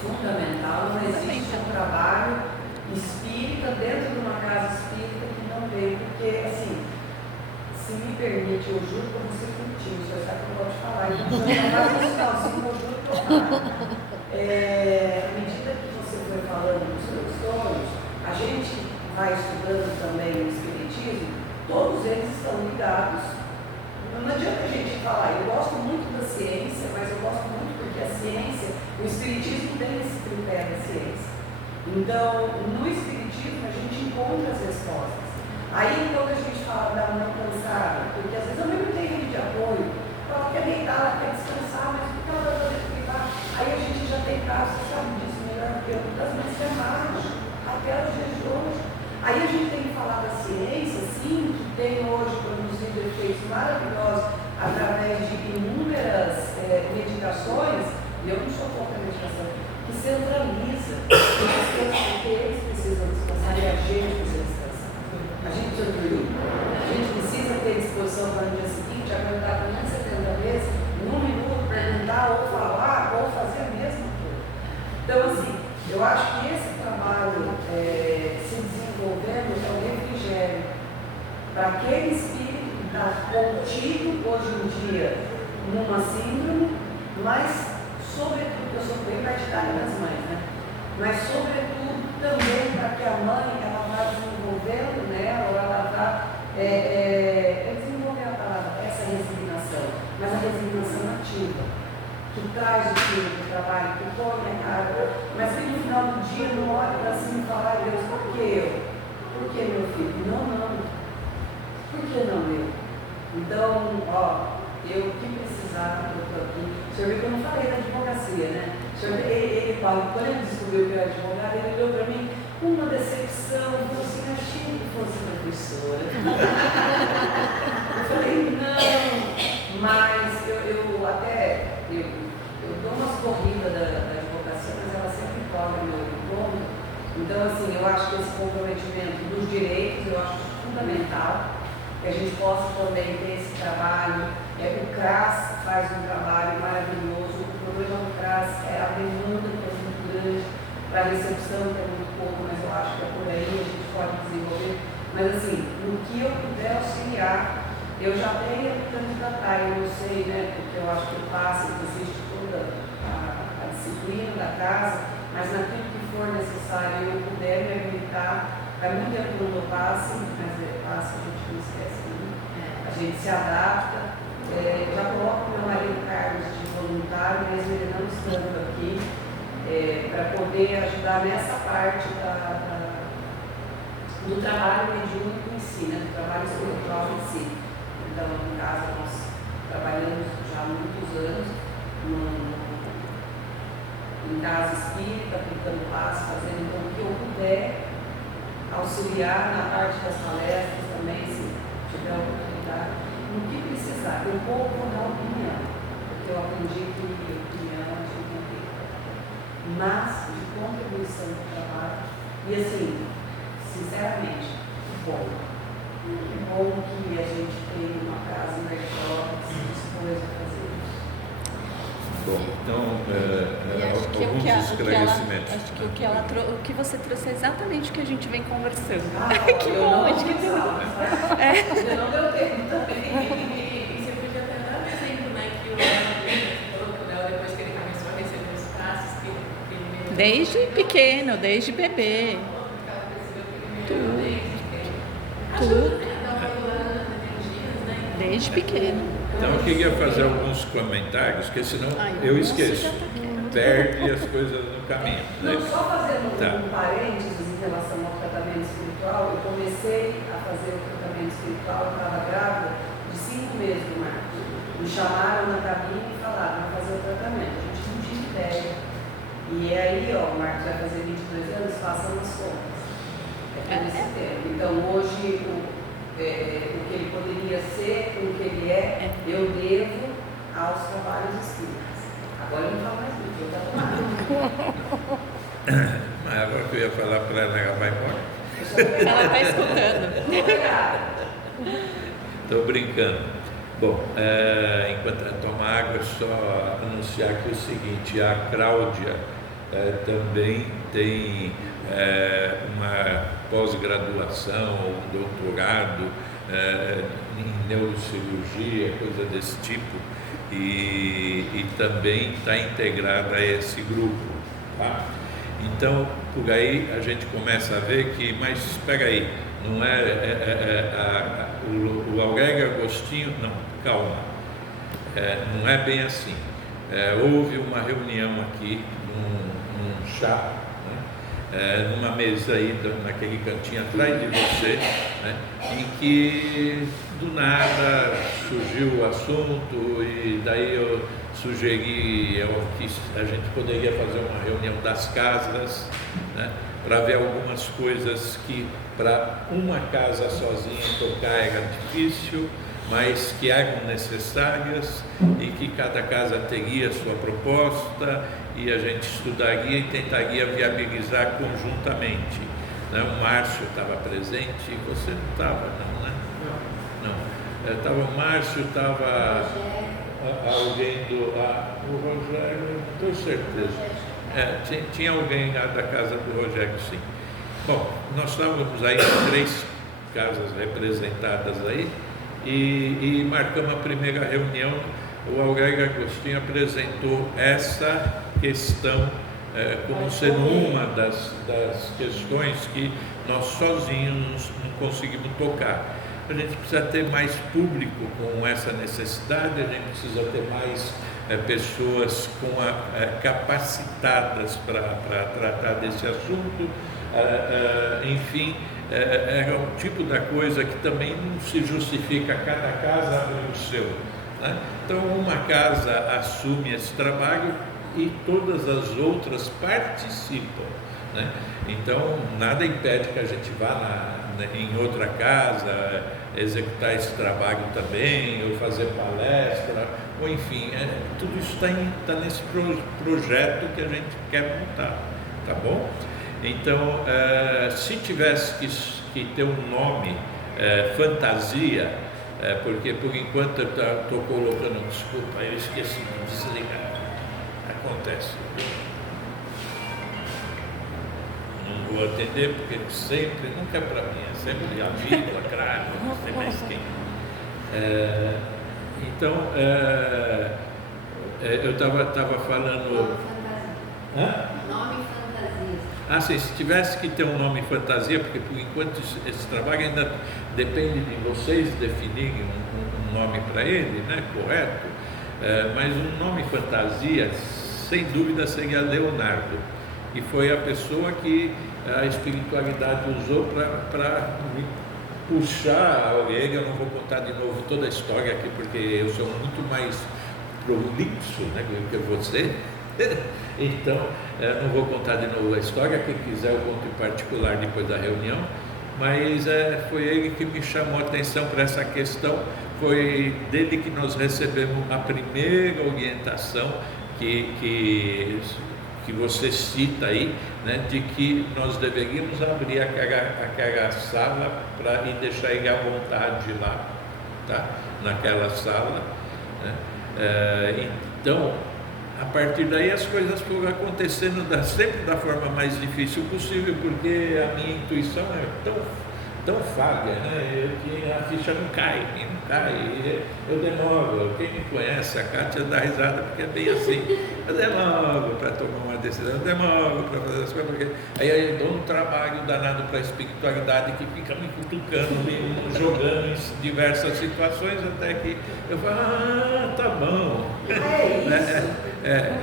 fundamental, não existe um trabalho espírita dentro de uma casa espírita que não veio, porque, assim, se me permite, eu juro que eu vou ser curtinho, o senhor sabe que eu gosto de falar, então eu não faço um sinalzinho, eu juro que eu falo. À medida que você foi falando dos seus sonhos, a gente vai estudando também o espiritismo, todos eles estão ligados. Não adianta a gente falar, eu gosto muito da ciência, mas eu gosto muito porque a ciência, o espiritismo tem esse tripé da ciência. Então, no espiritismo a gente encontra as respostas. Aí, quando a gente fala da mão cansada, porque às vezes a mãe não tem rede de apoio, ela quer deitar, ela quer descansar, mas por que ela vai poder ficar? Aí a gente já tem casos, você sabe disso melhor que eu, das mães que é mágico, até os dias de hoje. Aí a gente tem que falar da ciência, sim, que tem hoje produzido efeitos maravilhosos através de inúmeras medicações, e eu não sou contra a medicação, que centraliza, porque eles precisam descansar e a gente precisa descansar. A gente precisa dormir, a gente precisa ter disposição para no dia seguinte aguentar 570 vezes, num minuto, perguntar ou falar ou fazer a mesma coisa. Então, assim, eu acho que esse trabalho se desenvolvendo é um refrigério para aquele espírito que está contido hoje em dia numa síndrome, mas sobretudo, eu sou bem partidária das mães, né? Mas sobretudo também para que a mãe ela vá desenvolvendo nela, ou ela vá desenvolver a palavra, essa resignação, mas a resignação ativa, que traz o filho para o trabalho, que põe a cara, mas que no final do dia não olha para cima e fala, ai Deus, por que eu? Por que meu filho? Não. Por que não eu? Então, eu que precisava, eu estou aqui. O senhor viu que eu não falei da advocacia, né? O senhor, ele fala, quando ele descobriu que eu era advogado, ele olhou para mim, uma decepção, falou assim, achei que fosse professora. Eu falei, não, mas eu dou umas corridas da advocacia, mas ela sempre toca meu encontro. Então, assim, eu acho que esse comprometimento dos direitos, eu acho fundamental, que a gente possa também ter esse trabalho. O CRAS faz um trabalho maravilhoso, o problema do CRAS é a demanda que é muito grande, para a recepção que é muito pouco, mas eu acho que é por aí, a gente pode desenvolver. Mas assim, no que eu puder auxiliar, eu já tenho a candidatar, eu não sei, né, porque eu acho que o passe existe toda a disciplina da casa, mas naquilo que for necessário eu puder me habilitar, vai muito tempo no passe, mas passe a gente não esquece, né? A gente se adapta. Já coloco meu marido Carlos de voluntário, mesmo ele não estando aqui, para poder ajudar nessa parte do trabalho mediúnico em si, né, do trabalho espiritual em si. Então, em casa, nós trabalhamos já há muitos anos em casa espírita, aplicando passo, fazendo então o que eu puder auxiliar na parte das palestras também, se tiver oportunidade, no que precisar. Eu vou dar opinião, porque eu aprendi que opinião a gente não tem, mas de contribuição do trabalho. E assim, sinceramente, que bom que a gente tem uma casa em Bertioga que se dispôs a fazer isso. Bom, então, alguns esclarecimentos. Acho que o que você trouxe é exatamente o que a gente vem conversando. Que bom, acho que não deu tempo também. E você podia até dar um exemplo, né, que o Léo, depois que ele começou a receber os passos, que ele desde pequeno, desde bebê. Desde pequeno. Então, eu queria fazer alguns comentários, porque senão eu esqueço. Perde as coisas no caminho. Né? Não, só fazendo um parênteses em relação ao tratamento espiritual, eu comecei a fazer o tratamento espiritual, eu estava grávida de 5 meses do Marcos. Me chamaram na cabine e falaram, vai fazer o tratamento. A gente não tinha ideia. E aí, o Marcos vai fazer 22 anos, façam as contas. Nesse tempo. Então, hoje, o que ele poderia ser, o que ele é, eu devo aos trabalhos espíritas. Agora eu não falo mais muito, eu estou tomando. Mas agora que eu ia falar para ela vai embora. Ela está escutando. Obrigada. Estou brincando. Bom, enquanto ela toma água, é só anunciar aqui o seguinte, a Cláudia também tem uma pós-graduação ou um doutorado em neurocirurgia, coisa desse tipo, e também está integrada a esse grupo. Tá? Então, por aí a gente começa a ver que, mas espera aí, não o Aurélio Agostinho, não, calma, não é bem assim. Houve uma reunião aqui, num chá, numa mesa aí, naquele cantinho atrás de você, né, em que do nada surgiu o assunto e daí eu sugeri que a gente poderia fazer uma reunião das casas, né, para ver algumas coisas que para uma casa sozinha tocar era difícil, mas que eram necessárias e que cada casa teria sua proposta e a gente estudaria e tentaria viabilizar conjuntamente. Né? O Márcio estava presente, você não estava, não, né? Não. Estava o Márcio, estava alguém o Rogério, não tenho certeza. Tinha alguém lá da casa do Rogério, sim. Bom, nós estávamos aí com 3 casas representadas aí, e marcamos a primeira reunião. O Aurélio Agostinho apresentou essa questão como sendo uma das questões que nós sozinhos não conseguimos tocar. a gente precisa ter mais público com essa necessidade, a gente precisa ter mais pessoas capacitadas para tratar desse assunto, enfim, é um tipo da coisa que também não se justifica cada casa abrir o seu, né? Então uma casa assume esse trabalho e todas as outras participam, né? Então nada impede que a gente vá em outra casa executar esse trabalho também, ou fazer palestra, ou enfim, tudo isso está nesse projeto que a gente quer montar, tá bom? Então, se tivesse que ter um nome, fantasia, porque por enquanto eu estou colocando, desculpa, eu esqueci de desligar, acontece. Não vou atender porque sempre, nunca é para mim, é sempre a vírgula, cravo, não sei mais quem. Então, eu estava falando. Nome fantasia. Sim, se tivesse que ter um nome fantasia, porque por enquanto esse trabalho ainda depende de vocês definirem um nome para ele, né, correto, mas um nome fantasia, sem dúvida, seria Leonardo, que foi a pessoa que a espiritualidade usou para me puxar a orelha. Eu não vou contar de novo toda a história aqui, porque eu sou muito mais prolixo, né, que você. Então, não vou contar de novo a história, quem quiser eu conto em particular depois da reunião, mas foi ele que me chamou a atenção para essa questão, foi dele que nós recebemos a primeira orientação que você cita aí, né, de que nós deveríamos abrir aquela sala e deixar ele à vontade lá, tá? Naquela sala, né? Então, a partir daí as coisas foram acontecendo sempre da forma mais difícil possível, porque a minha intuição é tão falha, né? A ficha não cai, eu demoro. Quem me conhece, a Kátia dá risada, porque é bem assim, eu demoro para tomar uma decisão, eu demoro para fazer as coisas, porque aí eu dou um trabalho danado para a espiritualidade que fica me cutucando, me jogando em diversas situações, até que eu falo, tá bom.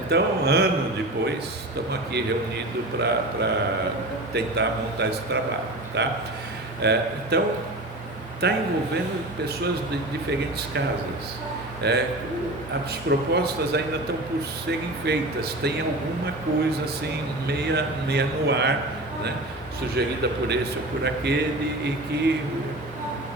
Então, um ano depois, estamos aqui reunidos para tentar montar esse trabalho, tá? Então, está envolvendo pessoas de diferentes casas. As propostas ainda estão por serem feitas, tem alguma coisa assim, meia no ar, né? Sugerida por esse ou por aquele, e que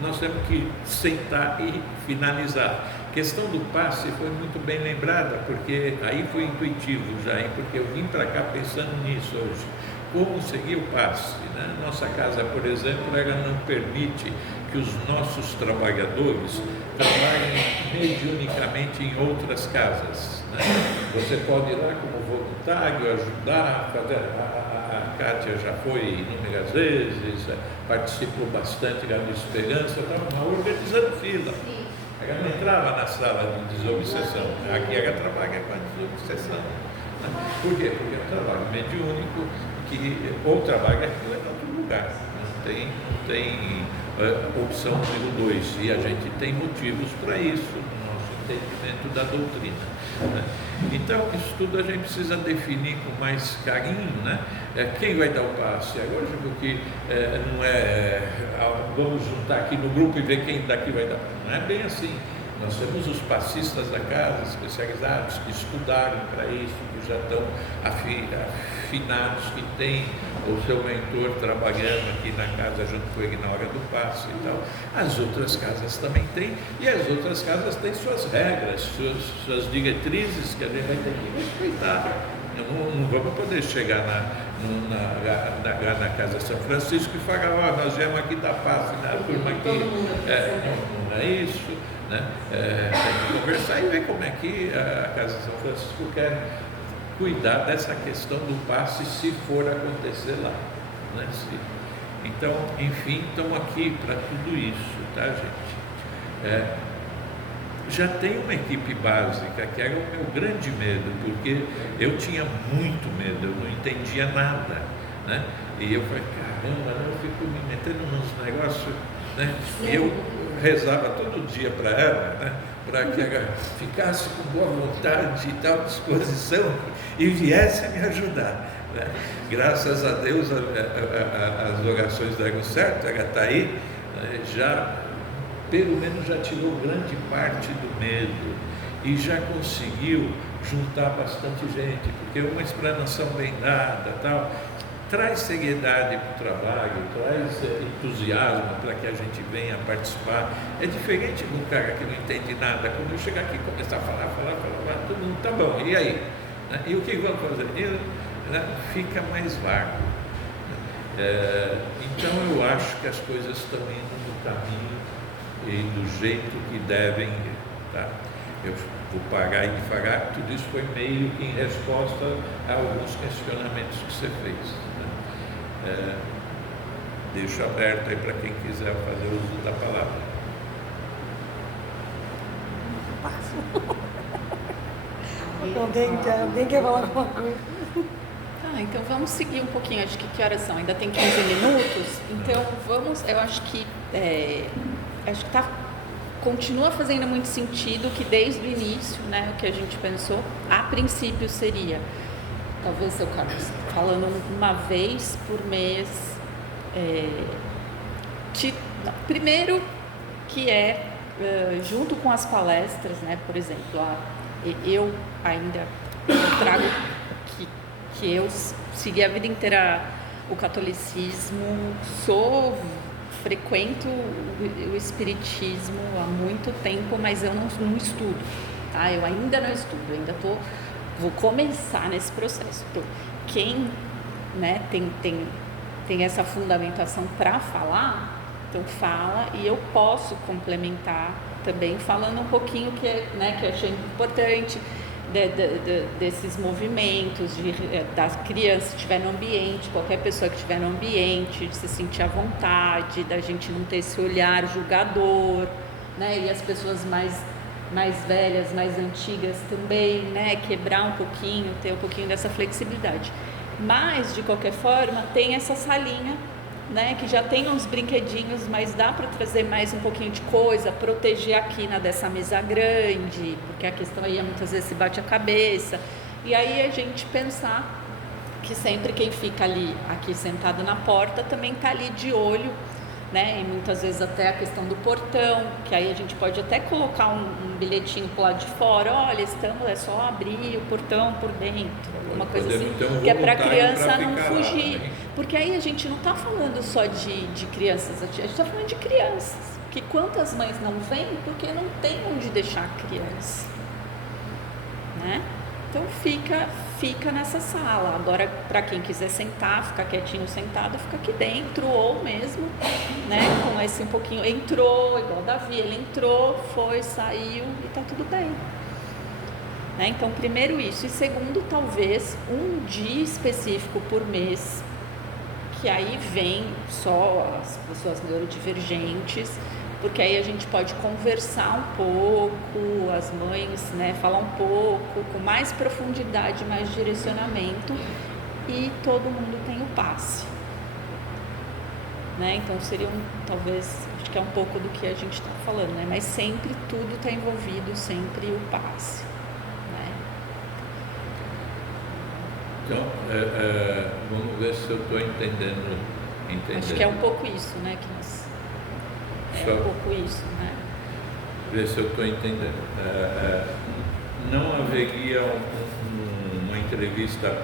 nós temos que sentar e finalizar. A questão do passe foi muito bem lembrada, porque aí foi intuitivo já, porque eu vim para cá pensando nisso hoje. Como seria o passe, né? Nossa casa, por exemplo, ela não permite que os nossos trabalhadores trabalhem mediunicamente em outras casas, né? Você pode ir lá como voluntário, ajudar, fazer. A Kátia já foi inúmeras vezes, participou bastante da Esperança, estava organizando fila. Ela não entrava na sala de desobsessão, aqui ela trabalha com a desobsessão, né? Por quê? Porque é um trabalho mediúnico, ou trabalha aqui ou em outro lugar, não tem opção número 2, e a gente tem motivos para isso no nosso entendimento da doutrina, né? Então, isso tudo a gente precisa definir com mais carinho, né? Quem vai dar o passe? É lógico que não vamos juntar aqui no grupo e ver quem daqui vai dar. Não é bem assim. Nós temos os passistas da casa, especializados, que estudaram para isso, que já estão afinados, que têm o seu mentor trabalhando aqui na casa junto com ele na hora do passe e tal. As outras casas também têm, e as outras casas têm suas regras, suas diretrizes que a gente vai ter que respeitar. Não vamos poder chegar na Casa São Francisco e falar, nós viemos aqui dar passe na turma aqui. Não é isso, né? Tem que conversar e ver como é que a Casa São Francisco quer cuidar dessa questão do passe, se for acontecer lá, né? Então, enfim, estamos aqui para tudo isso, tá, gente? Já tem uma equipe básica, que era o meu grande medo, porque eu tinha muito medo, eu não entendia nada, né? E eu falei, caramba, eu fico me metendo nos negócios, né? rezava todo dia para ela, né? Para que ela ficasse com boa vontade e tal disposição e viesse a me ajudar, né? Graças a Deus as orações deram certo, ela está aí, já pelo menos já tirou grande parte do medo e já conseguiu juntar bastante gente, porque uma explanação bem dada, tal, traz seriedade para o trabalho, traz entusiasmo para que a gente venha participar. É diferente de um cara que não entende nada. Quando eu chegar aqui e começar a falar, todo mundo, tá bom, e aí? Né? E o que vamos fazer? Fica mais vago. Então eu acho que as coisas estão indo no caminho e do jeito que devem ir. Tá? Eu vou parar e devagar, tudo isso foi meio que em resposta a alguns questionamentos que você fez. Né? Deixo aberto aí para quem quiser fazer uso da palavra. Alguém quer falar alguma coisa? Então vamos seguir um pouquinho, acho que horas são? Ainda tem 15 minutos, então vamos, eu acho que continua fazendo muito sentido que desde o início, né, o que a gente pensou, a princípio seria, talvez, seu Carlos, falando uma vez por mês, primeiro que junto com as palestras, né, por exemplo, eu ainda trago que eu segui a vida inteira o catolicismo, frequento o espiritismo há muito tempo, mas eu não estudo, tá? Eu ainda não estudo, vou começar nesse processo. Então, quem, né, tem essa fundamentação para falar, então fala, e eu posso complementar também falando um pouquinho que eu achei importante desses movimentos, das crianças que estiver no ambiente, qualquer pessoa que estiver no ambiente, de se sentir à vontade, da gente não ter esse olhar julgador, né? E as pessoas mais velhas, mais antigas também, né? Quebrar um pouquinho, ter um pouquinho dessa flexibilidade. Mas, de qualquer forma, tem essa salinha, né, que já tem uns brinquedinhos, mas dá para trazer mais um pouquinho de coisa, proteger a quina dessa mesa grande, porque a questão aí muitas vezes se bate a cabeça, e aí a gente pensar que sempre quem fica aqui sentado na porta também está ali de olho, né, e muitas vezes até a questão do portão, que aí a gente pode até colocar um bilhetinho pro lado de fora, olha, é só abrir o portão por dentro, alguma coisa assim, que é para a criança não fugir, porque aí a gente não está falando só de crianças, a gente está falando de crianças, que quantas mães não vêm porque não tem onde deixar a criança, né? Então fica nessa sala. Agora, para quem quiser sentar, ficar quietinho sentado, fica aqui dentro, ou mesmo, né, com esse um pouquinho, entrou, igual o Davi, ele entrou, foi, saiu e tá tudo bem. Né? Então, primeiro isso. E segundo, talvez um dia específico por mês, que aí vem só as pessoas neurodivergentes, porque aí a gente pode conversar um pouco, as mães, né, falar um pouco, com mais profundidade, mais direcionamento, e todo mundo tem o passe. Né? Então seria talvez, acho que é um pouco do que a gente está falando, né? Mas sempre tudo está envolvido, sempre o passe. Né? Então, vamos ver se eu estou entendendo. Acho que é um pouco isso, né, que nós... É um pouco isso, né? Ver se eu estou entendendo. Não haveria uma entrevista,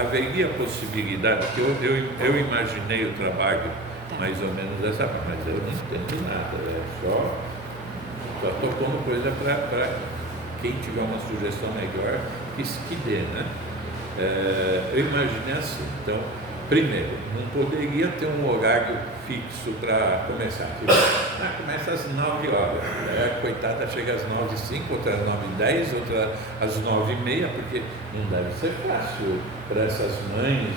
haveria possibilidade, que eu imaginei o trabalho mais ou menos dessa forma, mas eu não entendo nada, só estou pondo coisa para quem tiver uma sugestão melhor que dê, né? Eu imaginei assim, então, primeiro, não poderia ter um horário fixo para começar. Começa às 9 horas. A coitada chega às 9h05, outra às 9h10, outra às 9h30, porque não deve ser fácil para essas mães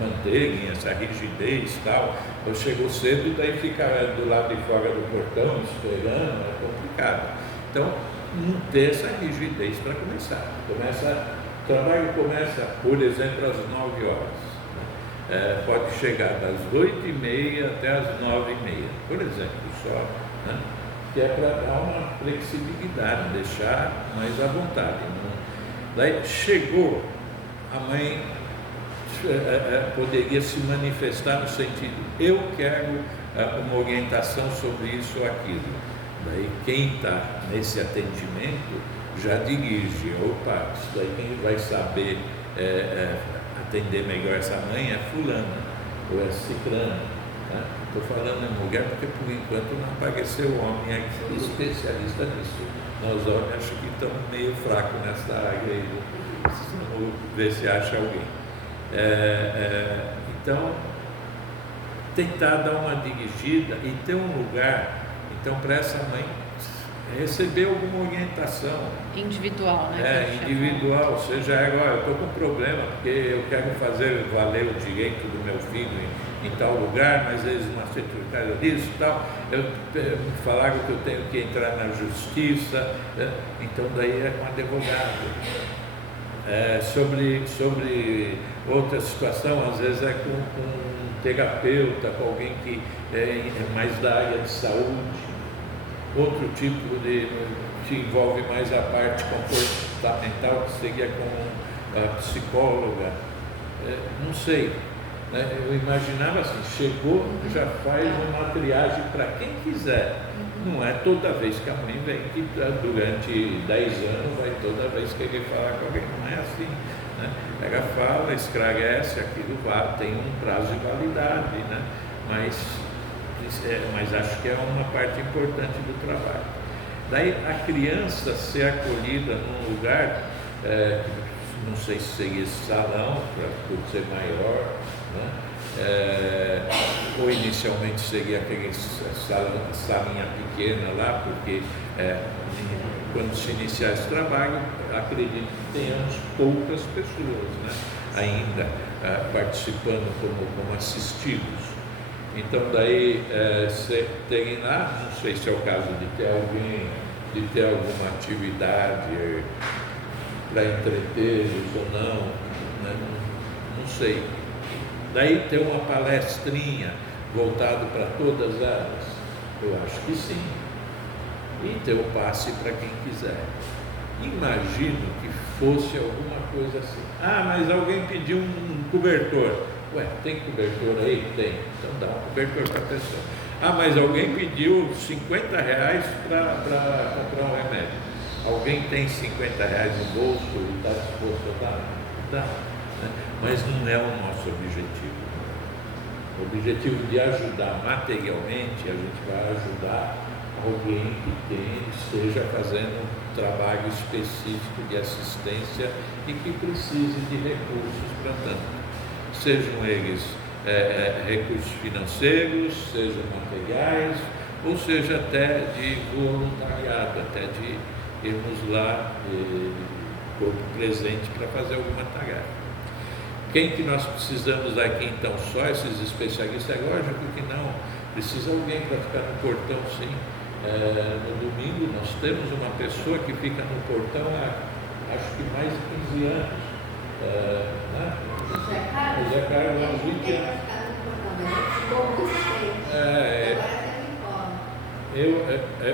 manterem essa rigidez e tal. Eu chego cedo, daí ficar do lado de fora do portão esperando, é complicado. Então, não ter essa rigidez para começar. O trabalho começa, por exemplo, às 9 horas. pode chegar das 8h30 até as 9h30, por exemplo, só, né? Que é para dar uma flexibilidade, deixar mais à vontade. Daí chegou, a mãe poderia se manifestar no sentido, eu quero uma orientação sobre isso ou aquilo. Daí quem está nesse atendimento já dirige, opa, isso daí quem vai saber atender melhor essa mãe é fulana, ou é ciclana. Estou falando em mulher porque por enquanto não apareceu homem aqui especialista nisso. Nós homens acho que estamos meio fracos nessa área aí. Vamos ver se acha alguém. Então, tentar dar uma dirigida e ter um lugar, então, para essa mãe receber alguma orientação. Individual, né? Individual, seja agora, eu estou com problema porque eu quero fazer valer o direito do meu filho em tal lugar, mas eles não aceitam isso e tal. Me falaram que eu tenho que entrar na justiça, então daí é com advogado. Sobre outra situação, às vezes é com um terapeuta, com alguém que é mais da área de saúde. Outro tipo que envolve mais a parte comportamental, que seria com a psicóloga, não sei, né? Eu imaginava assim, chegou, já faz uma triagem para quem quiser, não é toda vez que a mãe vem, que durante 10 anos vai toda vez querer falar com alguém, não é assim, né? Ela fala, esclarece, aquilo tem um prazo de validade, né? Mas acho que é uma parte importante do trabalho. Daí a criança ser acolhida num lugar, não sei se seria esse salão, por ser maior, né? Ou inicialmente seria aquele salinha pequena lá, porque quando se iniciar esse trabalho, acredito que tenhamos poucas pessoas, né? Ainda participando como assistidos. Então daí terem lá, não sei se é o caso de ter alguém, de ter alguma atividade para entretê-los ou não, né? Não sei. Daí ter uma palestrinha voltada para todas elas, eu acho que sim. E ter o passe para quem quiser. Imagino que fosse alguma coisa assim. Mas alguém pediu um cobertor. Ué, tem cobertor aí? Tem. Então dá um cobertor para a pessoa. Mas alguém pediu R$50 para comprar um remédio. Alguém tem R$50 no bolso e está disposto a dar? Dá. Né? Mas não é o nosso objetivo. O objetivo de ajudar materialmente, a gente vai ajudar alguém que esteja fazendo um trabalho específico de assistência e que precise de recursos para tanto. Sejam eles recursos financeiros, sejam materiais, ou seja até de voluntariado, até de irmos lá corpo presente para fazer alguma tarefa. Quem que nós precisamos aqui então? Só esses especialistas? É lógico que não, precisa alguém para ficar no portão, sim. No domingo nós temos uma pessoa que fica no portão há acho que mais de 15 anos. Né? José Carlos há uns 20 anos.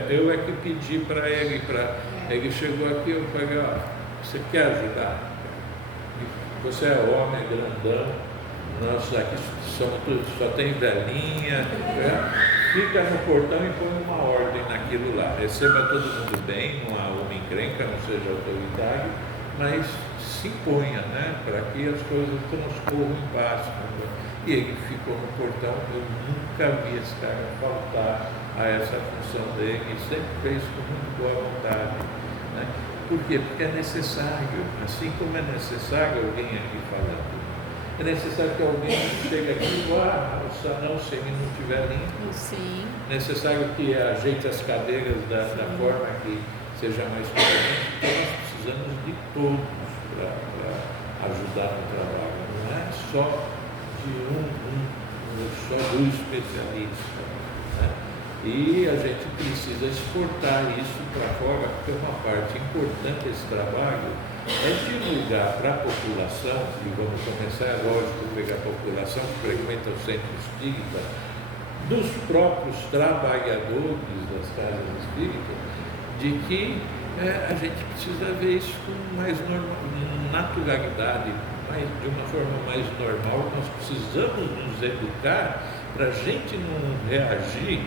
Eu é que pedi para ele, ele chegou aqui, eu falei, você quer ajudar? Você é homem, grandão, nós aqui só tem velhinha, fica no portão e põe uma ordem naquilo lá, receba todo mundo bem, não há uma encrenca, não seja autoritário, mas se imponha, né, para que as coisas transcorram em paz. E ele ficou no portão, eu nunca vi esse cara faltar a essa função dele, e sempre fez com muito boa vontade. Né? Por quê? Porque é necessário, assim como é necessário alguém aqui falando. É necessário que alguém chegue aqui e diga, não, se ele não estiver limpo. Sim. É necessário que ajeite as cadeiras da forma que seja mais conveniente. Então nós precisamos de todos para ajudar no trabalho. Não é só de só do especialista. Né? E a gente precisa exportar isso para fora, porque uma parte importante desse trabalho é divulgar para a população, e vamos começar, é lógico, pegar a população que frequenta o centro espírita, dos próprios trabalhadores das casas espíritas, de que a gente precisa ver isso com mais naturalidade, de uma forma mais normal. Nós precisamos nos educar para a gente não reagir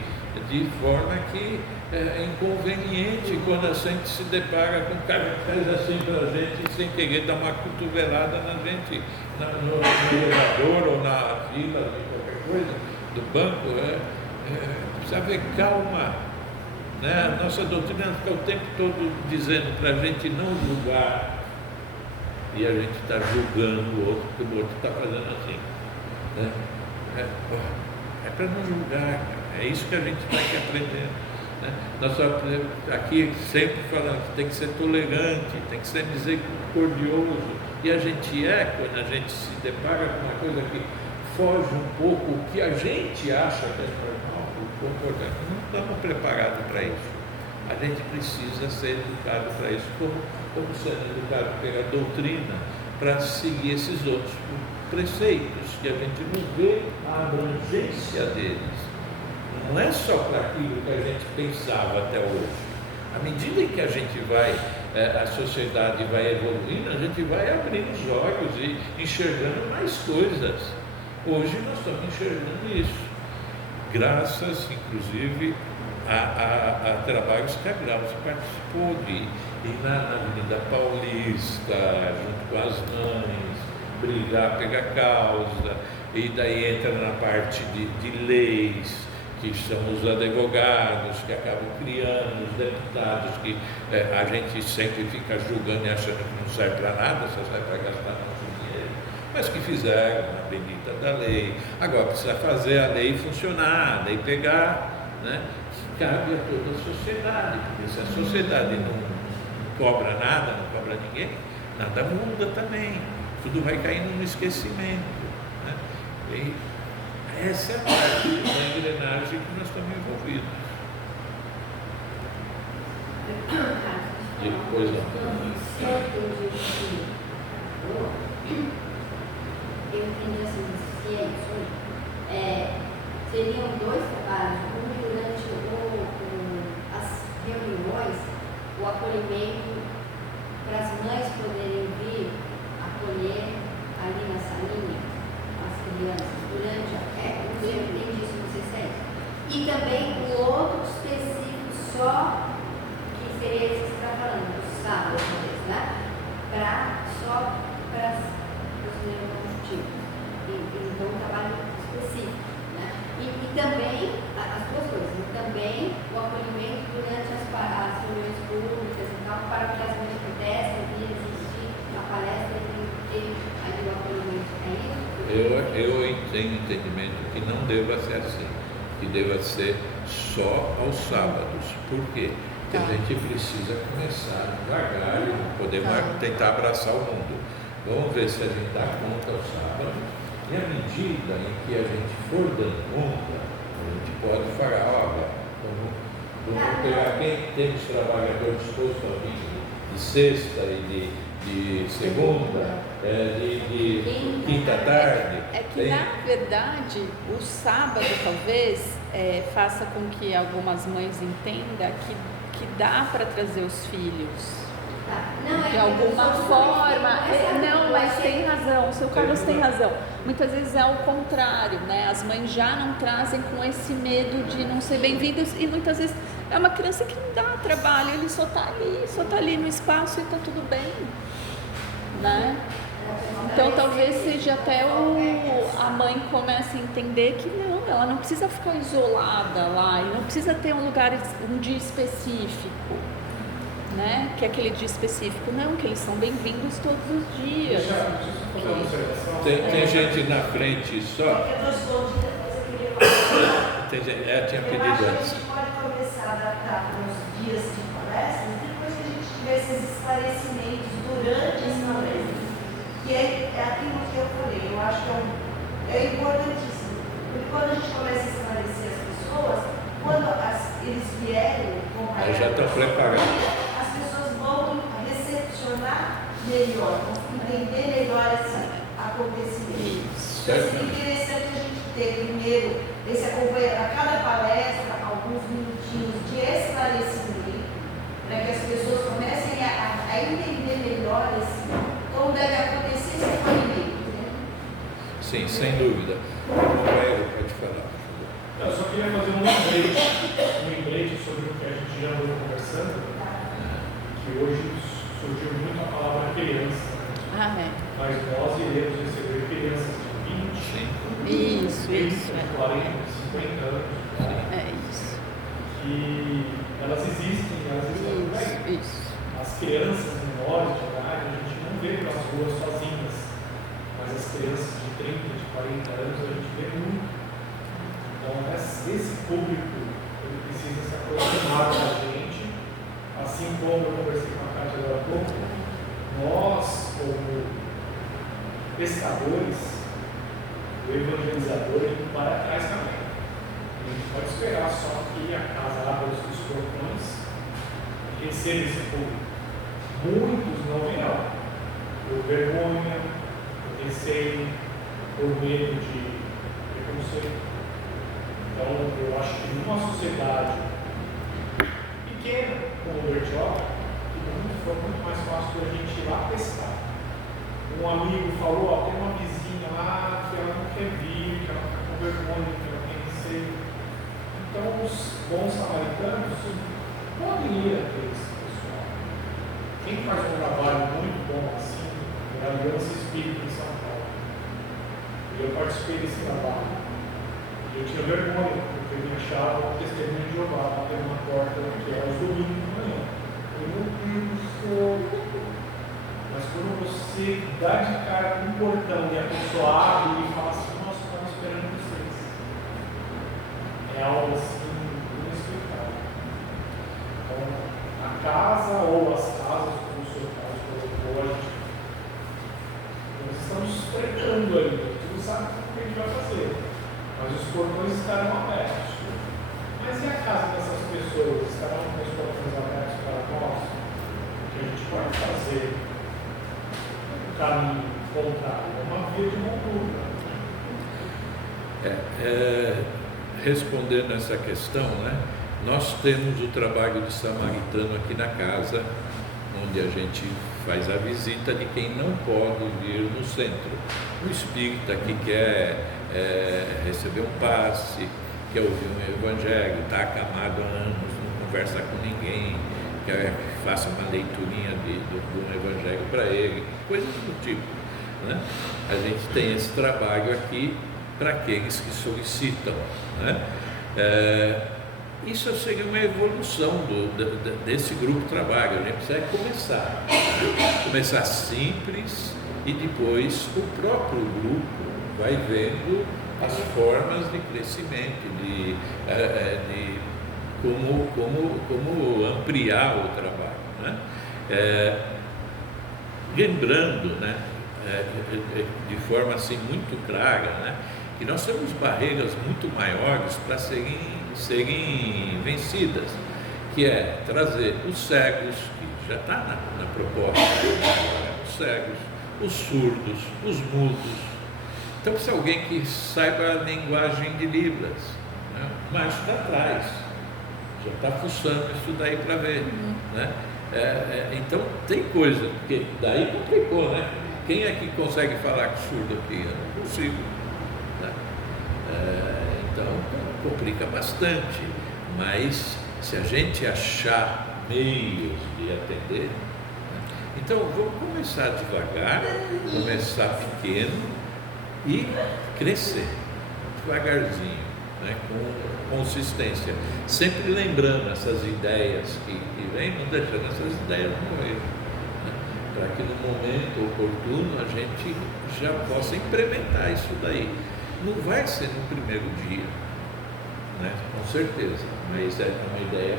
de forma que é inconveniente quando a gente se depara com um cara que faz assim para a gente sem querer dar uma cotovelada na gente, no elevador ou na fila de qualquer coisa, do banco. Precisa haver calma, né? A nossa doutrina fica o tempo todo dizendo para a gente não julgar, e a gente está julgando o outro, porque o outro está fazendo assim, né? É para não julgar, cara. É isso que a gente está aqui aprendendo, né? Nós aqui sempre falando que tem que ser tolerante, tem que ser misericordioso, e a gente quando a gente se depara com uma coisa que foge um pouco o que a gente acha que é normal, o comportamento. Não estamos preparados para isso. A gente precisa ser educado para isso, como sendo educado pela doutrina, para seguir esses outros preceitos, que a gente não vê a abrangência deles. Não é só para aquilo que a gente pensava até hoje. À medida em que a gente vai, a sociedade vai evoluindo, a gente vai abrindo os olhos e enxergando mais coisas. Hoje nós estamos enxergando isso, graças, inclusive, a trabalhos que a Glaucia participou de ir na Avenida Paulista, junto com as mães, brigar pela causa, e daí entra na parte de leis, que são os advogados, que acabam criando, os deputados, que a gente sempre fica julgando e achando que não serve para nada, só serve para gastar nosso dinheiro, mas que fizeram a bendita da lei. Agora precisa fazer a lei funcionar, a lei pegar, né? Que cabe a toda a sociedade, porque se a sociedade não cobra nada, não cobra ninguém, nada muda também, tudo vai caindo no esquecimento, né? E essa é a parte da engrenagem que nós estamos envolvidos. Depois eu entendi assim, se é isso, seriam dois trabalhos, um durante as reuniões, o acolhimento para as mães poderem vir acolher ali na salinha as crianças durante eu entendi isso, não sei se é isso. E também o outro específico só, que seria esse que você está falando, do sábado, né? Só para os neuroconjuntivos. Então, um trabalho específico, né? E também, as duas coisas, e também o acolhimento durante as reuniões públicas e tal, para que as mães pudessem vir assistir a palestra e ter ali o acolhimento. É isso? Eu tenho entendimento que não deva ser assim, que deva ser só aos sábados. Por quê? Porque a gente precisa começar devagar e não podemos tentar abraçar o mundo. Vamos ver se a gente dá conta aos sábados, e à medida em que a gente for dando conta, a gente pode falar, olha, vamos pegar quem temos trabalhador disposto a vir de sexta e de segunda, de quinta tarde. É que, na verdade, o sábado talvez faça com que algumas mães entendam que dá para trazer os filhos. De alguma forma. Não, mas tem razão, o seu Carlos tem razão. Muitas vezes é o contrário, né? As mães já não trazem com esse medo de não ser bem-vindos, e muitas vezes é uma criança que não dá trabalho, ele só está ali no espaço e está tudo bem, né? Então talvez seja até a mãe comece a entender que não, ela não precisa ficar isolada lá, e não precisa ter um dia específico, né? Que é aquele dia específico, não, que eles são bem-vindos todos os dias. Tem gente na frente só. Tem gente, tinha pedido antes. A gente pode começar a adaptar para os dias de palestra, depois que a gente tiver esses esclarecimentos durante as palestras. Que é aquilo que eu falei, eu acho que é importantíssimo. Porque quando a gente começa a esclarecer as pessoas, quando eles vierem comprar, Aí já estão preparados. as pessoas vão recepcionar melhor, vão entender melhor esse acontecimento. Então, seria interessante a gente ter primeiro esse acompanhamento, a cada palestra, alguns minutinhos de esclarecimento, para que as pessoas comecem a entender melhor como deve acontecer esse acolhimento. Né? Sim, sem dúvida. O Roberto pode falar. Eu só queria fazer um lembrete sobre o que a gente já andou conversando, que hoje surgiu muito a palavra criança. Né? Mas nós iremos receber crianças de 20, 30, 40, 50 anos. É isso. Que elas existem por aí. As crianças menores de idade, a gente não vê pelas ruas sozinhas, mas as crianças de 30, de 40 anos, a gente vê muito. Então, esse público, ele precisa se aproximar da gente, assim como eu conversei com a Cátia agora há pouco, nós, como pescadores, o evangelizador, ele para trás também. A gente pode esperar só que a casa abra os portões e receba esse público. Muitos não virão, por vergonha, por receio, por medo de preconceito. Então, eu acho que numa sociedade pequena, como o Bertioga, foi muito mais fácil a gente ir lá pescar. Um amigo falou, ó, tem uma vizinha lá que ela não quer vir, que ela está com vergonha, que ela tem receio. Então, os bons samaritanos podem ir até esse pessoal. Quem faz um trabalho muito bom assim, é a Aliança Espírita em São Paulo. E eu participei desse trabalho. E eu tinha vergonha, porque eu me achava um testemunho de Jeová, batendo na porta, que era aos domingos de manhã. Eu, meu Deus do céu. Mas quando você dá de cara com um portão e a pessoa abre e fala assim, nossa, estamos esperando vocês. É algo assim inexplicável. Então, a casa ou as casas, como o seu caso colocou, nós estamos tretando ali, a gente não sabe o que a gente vai fazer. Mas os portões estarão abertos. Mas e a casa dessas pessoas? Estarão com os portões abertos para nós? O que a gente pode fazer? O caminho contrário é uma via de mão dupla. Respondendo essa questão, né, nós temos o trabalho de samaritano aqui na casa, onde a gente faz a visita de quem não pode vir no centro. O espírita que quer receber um passe, quer ouvir um evangelho, está acamado há anos, não conversa com ninguém, quer que faça uma leiturinha de um evangelho para ele, coisas do tipo. Né? A gente tem esse trabalho aqui para aqueles que solicitam. Né? Isso seria uma evolução desse grupo de trabalho. A gente precisa começar. Começar simples e depois o próprio grupo vai vendo as formas de crescimento, de como ampliar o trabalho. Né? Lembrando, né, de forma assim muito clara, né, que nós temos barreiras muito maiores para serem vencidas, que é trazer os cegos, que já está na proposta, os cegos, os surdos, os mudos. Então, precisa alguém que saiba a linguagem de Libras, né? Mas está atrás, já está fuçando isso daí para ver. Né? Então, tem coisa, porque daí complicou, né? Quem é que consegue falar com surdo aqui? Eu não consigo. Né? Então, complica bastante, mas se a gente achar meios de atender, né? Então vamos começar devagar, começar pequeno e crescer devagarzinho, né? Com consistência, sempre lembrando essas ideias que vêm, não deixando essas ideias morrer, né? Para que no momento oportuno a gente já possa implementar isso daí. Não vai ser no primeiro dia, né? Com certeza, mas é uma ideia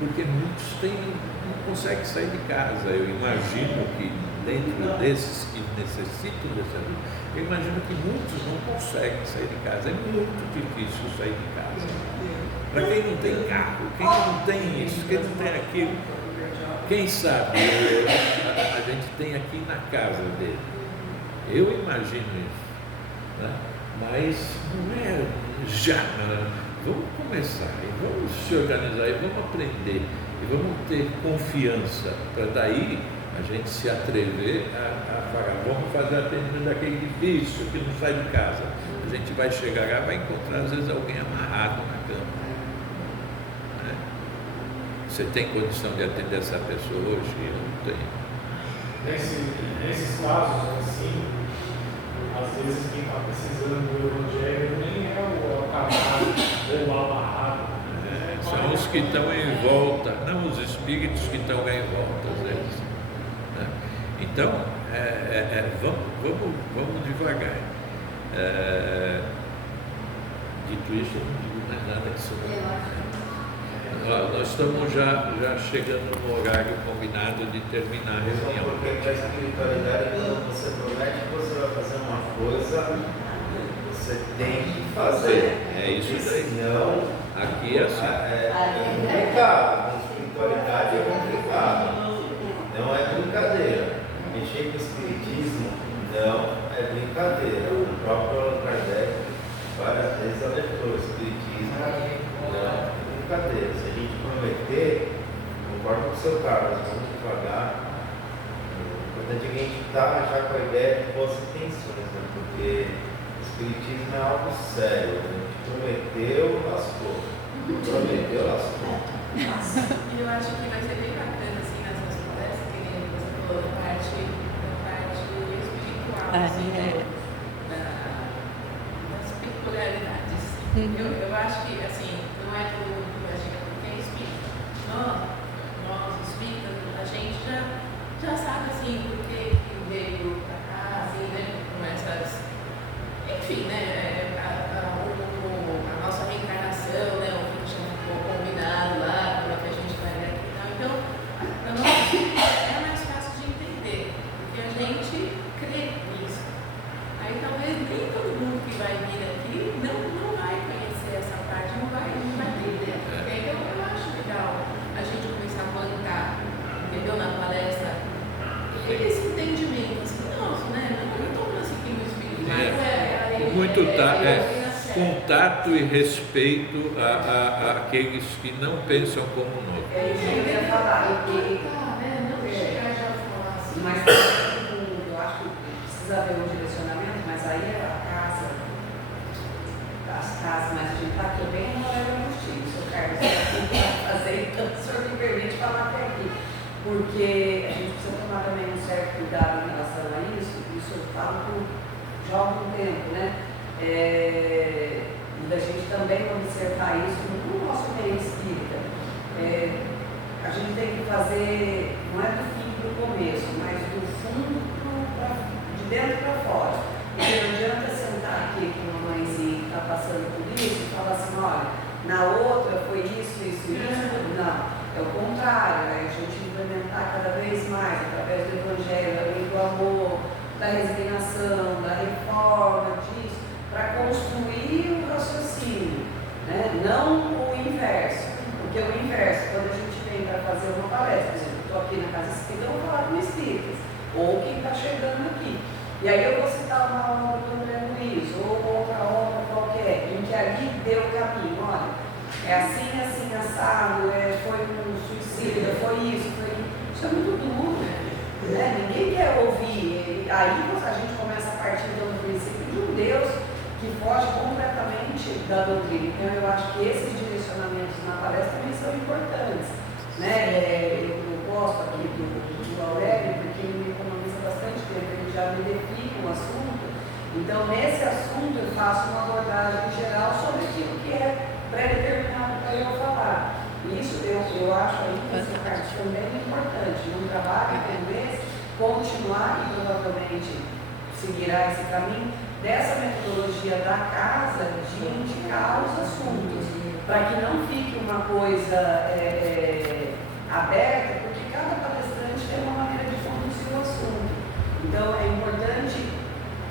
porque muitos não conseguem sair de casa. Eu imagino que dentro desses que necessitam dessa ajuda, eu imagino que muitos não conseguem sair de casa. É muito difícil sair de casa. Para quem não tem carro, quem não tem isso, quem não tem aquilo, quem sabe a gente tem aqui na casa dele. Eu imagino isso, né? Mas não é já. Vamos começar e vamos se organizar e vamos aprender e vamos ter confiança para daí a gente se atrever a falar, vamos fazer atendimento daquele difícil que não sai de casa. A gente vai chegar lá, vai encontrar às vezes alguém amarrado na cama. Né? Você tem condição de atender essa pessoa hoje? Eu não tenho. Nesses casos, assim, às vezes quem está precisando do Evangelho nem é o acamado ou o amarrado. São os que estão em volta, não os espíritos que estão lá em volta, às vezes. Né? Então, vamos devagar. Dito isso, eu não digo mais nada que sobre. Nós estamos já chegando no horário combinado de terminar a reunião. Porque a espiritualidade, quando você promete que você vai fazer uma coisa, você tem que fazer. É isso daí. Senão, aqui é assim. É complicado. A espiritualidade é complicado. Não é brincadeira. Mexer com o espiritismo não é brincadeira. O próprio Allan Kardec várias vezes alertou: o espiritismo não é brincadeira. Se a gente prometer, concordo com o seu Carlos, vamos devagar. O importante é que a gente está já com a ideia de boas intenções, né? Porque o espiritismo é algo sério. A gente prometeu, lascou. Prometeu, lascou. E eu acho que vai ser bem bacana, assim, nessas palestras, que nem você falou, da parte espiritual, assim, das peculiaridades. Eu acho que, assim, não é todo mundo que imagina que é espírita. Nós espíritas, a gente já sabe, assim, por que veio pra cá, assim, né, com essas... Enfim, né, a nossa reencarnação, né, o que tinha combinado lá, como é que a gente vai ver aqui e tal. Então, para nós é mais fácil de entender, porque a gente crê nisso. Aí talvez nem todo mundo que vai vir aqui não vai conhecer essa parte, não vai entender. Então eu acho legal a gente começar a plantar, entendeu, na palestra, esse entendimento, assim, nossa, né, não estou conseguindo o espírito, contato e respeito àqueles que não pensam como nós. É isso que eu ia falar. não chegar já a falar assim. Mas eu acho que precisa haver um direcionamento, mas aí as casas, mas a gente está aqui bem no horário combustível. O seu Carlos vai fazer, então o senhor me permite falar até aqui. Porque a gente precisa tomar também um certo cuidado em relação a isso eu falo por já há algum tempo, né? E da gente também observar isso no nosso meio espírita. A gente tem que fazer, não é do fim para o começo, mas do fundo de dentro para fora. Porque não adianta sentar aqui com uma mãezinha que está passando por isso e falar assim, olha, na outra foi isso. Não, é o contrário, é a gente implementar cada vez mais, através do Evangelho, da lei do amor, da resignação, da reforma, disso, para construir o raciocínio, né? Não o inverso. Porque o inverso, quando a gente vem para fazer uma palestra, por exemplo, estou aqui na Casa Espírita, eu vou falar com espíritas, ou quem está chegando aqui. E aí eu vou citar uma obra do André Luiz, ou outra obra qualquer, em que ali deu o caminho, olha, é assim, assado, foi um suicídio, foi isso, isso é muito duro, né? Ninguém quer ouvir. Aí a gente começa a partir do princípio de um Deus que foge completamente da doutrina. Então eu acho que esses direcionamentos na palestra também são importantes, né? Eu gosto aqui do Aurélio, porque ele me economiza bastante tempo, ele já me define o assunto. Então nesse assunto eu faço uma abordagem geral sobre aquilo que é pré-determinado para eu falar. Isso eu acho aí que essa parte também é importante. Num trabalho como esse, continuar e provavelmente seguirá esse caminho dessa metodologia da casa de indicar os assuntos, para que não fique uma coisa aberta, porque cada palestrante tem uma maneira de conduzir o assunto. Então é importante,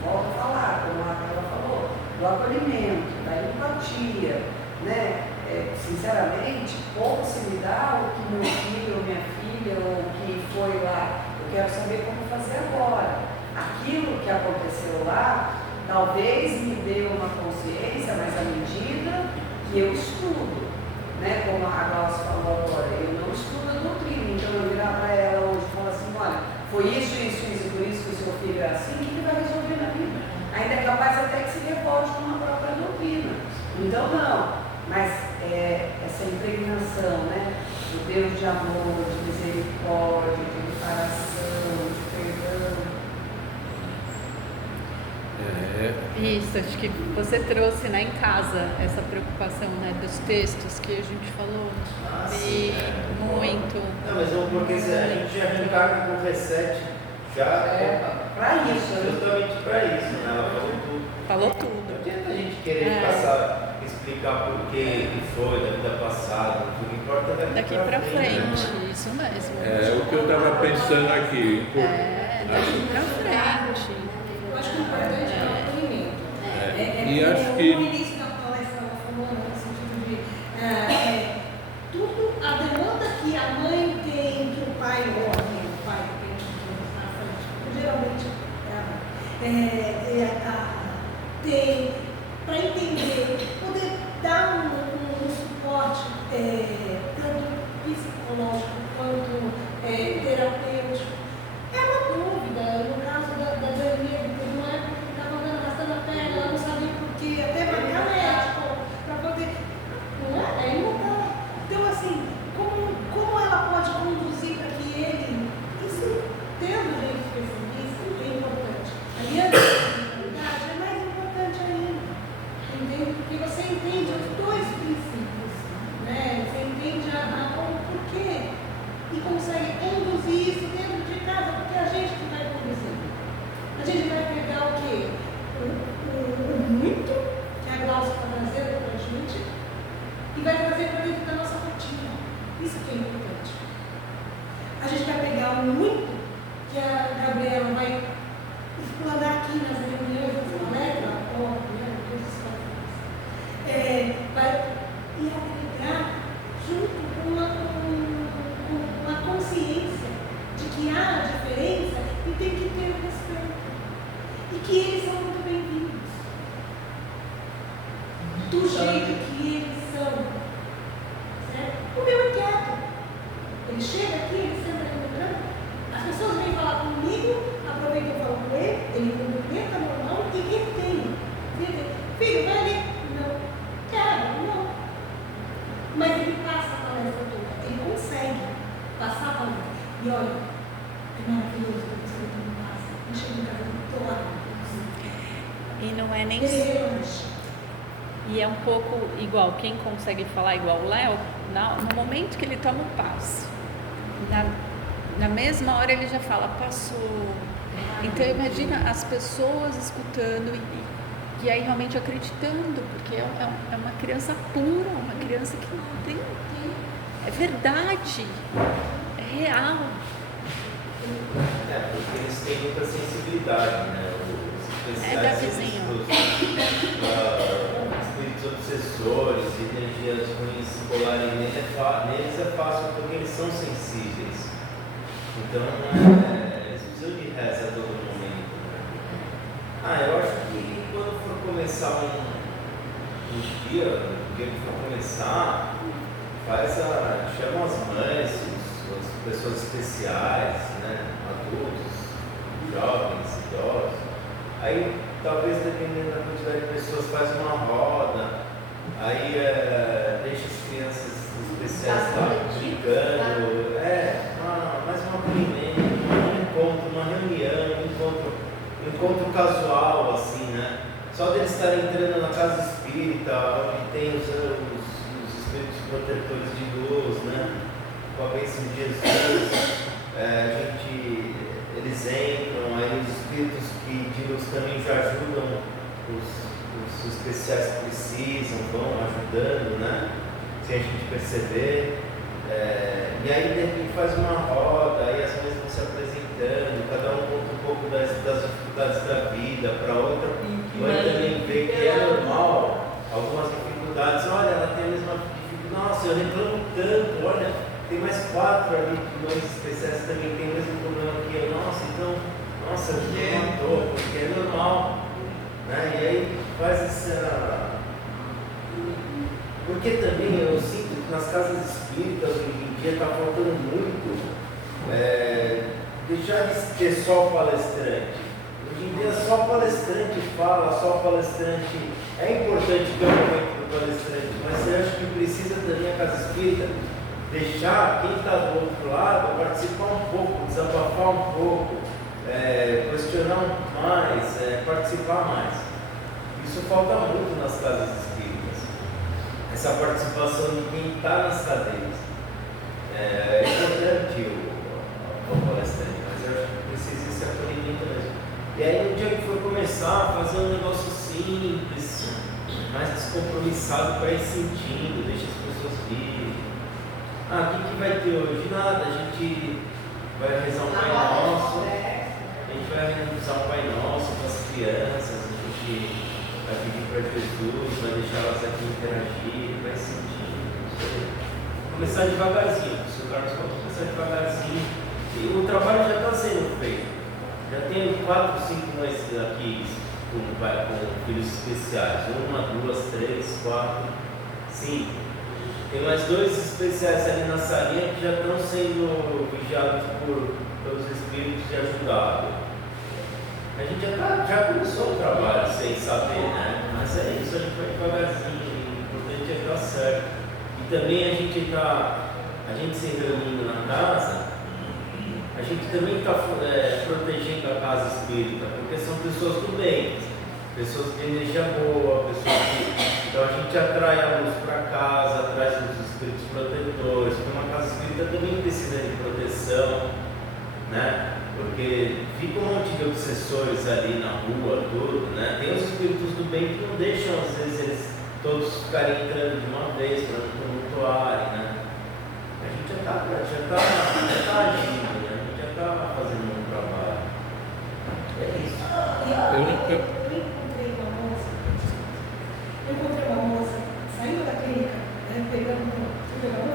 volto a falar, como a Carla falou, do acolhimento, da empatia, né? quero saber como fazer agora. Aquilo que aconteceu lá, talvez me dê uma consciência, mas à medida que eu estudo, né? Como a Glaucia falou agora, eu não estudo a doutrina, então eu virar para ela hoje e falar assim, olha, foi isso, e por isso que o seu filho é assim, o que ele vai resolver na vida? Ainda é capaz até que se revolte com a própria doutrina. Então não, mas essa impregnação, né? Do Deus de amor, de misericórdia, de reparação, de perdão. Isso, acho que você trouxe, né, em casa essa preocupação, né, dos textos que a gente falou. Sim, muito. Não, mas não, porque se a gente já arrancar com o reset, já Para isso, justamente para isso, né? Ela falou tudo. Falou tudo. Não adianta a gente querer explicar por que foi da vida passada, o que importa é Daqui pra frente, né? isso mesmo. O que eu estava pensando aqui. Daqui pra frente. Eu acho que o importante é o acolhimento. E acho No que início da palestra ela falou, no sentido de tudo, a demanda que a mãe tem, que o pai, ou o pai tem na frente, geralmente tem para entender, poder dar um suporte tanto psicológico quanto terapêutico. É uma dúvida, no caso da Daniela, teve uma época que estava arrastando a perna, ela não sabia por quê, até marcar médico, para poder. Aí não dá. Então, assim, como ela pode conduzir para que ele, isso tendo gente especialista, é importante. Aliança é mais importante ainda, entende? Porque você entende os dois princípios, né? Você entende o porquê e consegue conduzir isso dentro de casa, porque é a gente que vai conduzir. A gente vai pegar o quê? O muito, que a Glaucia está trazendo para a gente, e vai trazer para dentro da nossa rotina. Isso que é importante. A gente vai pegar o muito, que a Gabriela vai explanar aqui nas reuniões, nas palestras, e agregar junto com uma consciência de que há diferença e tem que ter respeito. E que eles são muito bem-vindos. Do jeito que eles são. Certo? O meu é quieto. Ele chega aqui, ele senta aqui no canto, as pessoas vêm falar comigo, aproveitam e falam com ele cumprimenta normal e retém. Filho, vai ali. Não. Quero, não. Mas ele passa a palestra toda. Ele consegue passar a palestra. E olha, é maravilhoso que você não passa. Eu chego em casa, estou lá. E não é nem. E é um pouco igual, quem consegue falar igual o Léo, no momento que ele toma o passo, na mesma hora ele já fala, passou. Então imagina as pessoas escutando e aí realmente acreditando, porque é uma criança pura, uma criança que não tem. É verdade, é real. Porque eles têm muita sensibilidade, né? Da vizinha. Espíritos obsessores, energias ruins se colarem neles é fácil porque eles são sensíveis. Então, eles precisam de reza a todo momento. Eu acho que quando for começar um dia, o dia que for começar, chama as mães, as pessoas especiais, né? Adultos, jovens, idosos. Aí, talvez, dependendo da quantidade de pessoas, faz uma roda, aí deixa as crianças especiais lá brincando, mais um acolhimento, um encontro, uma reunião, um encontro casual, assim, né? Só deles estarem entrando na casa espírita, onde tem os espíritos protetores de luz, né? Com a bênção de Jesus, eles entram, aí os espíritos de luz também já ajudam os especiais que precisam, vão ajudando, né? Sem a gente perceber. E aí de repente faz uma roda, aí as mães vão se apresentando, cada um conta um pouco das dificuldades da vida para outra. Mãe também vê que é normal algumas dificuldades. Olha, ela tem a mesma dificuldade. Nossa, eu reclamo tanto, olha. Tem mais 4 ali que mães especiais também têm o mesmo problema que eu. nossa, eu matou, porque é normal. Né? E aí faz essa. Porque também eu sinto que nas casas espíritas hoje em dia está faltando muito deixar de ter só palestrante. Hoje em dia só palestrante fala, só palestrante. É importante ter o momento do palestrante, mas eu acho que precisa também a casa espírita deixar quem está do outro lado participar um pouco, desabafar um pouco, questionar mais, participar mais. Isso falta muito nas casas espíritas, essa participação de quem está nas cadeiras. É importante o palestrante, mas eu acho que precisa esse acolhimento mesmo. E aí no dia que for começar a fazer um negócio simples, mais descompromissado, para ir sentindo, deixa as pessoas virem. O que vai ter hoje? Nada, a gente vai rezar um Pai Nosso, a gente vai rezar um Pai Nosso para as crianças, a gente vai pedir para Jesus, vai deixar elas aqui interagir, vai sentindo. Começar devagarzinho, o Sr. Carlos falou, começar devagarzinho. E o trabalho já está sendo feito. Já tem 4, 5 mães aqui com filhos especiais. 1, 2, 3, 4, 5. Tem mais 2 especiais ali na salinha que já estão sendo vigiados pelos espíritos de ajudado. A gente já começou o trabalho sem saber, né? Mas é isso, a gente vai devagarzinho. O importante é estar certo. E também a gente se reunindo na casa, a gente também está protegendo a casa espírita, porque são pessoas do bem, pessoas de energia boa, então a gente atrai a luz para casa, atrai os espíritos protetores, porque uma casa espírita também precisa de proteção, né? Porque fica um monte de obsessores ali na rua, tudo, né? Tem os espíritos do bem que não deixam, às vezes, eles todos ficarem entrando de uma vez para não tumultuarem, né? A gente já está agindo, né? A gente já está fazendo um trabalho. É isso. Eu encontrei uma moça saindo da clínica, né, pegando meu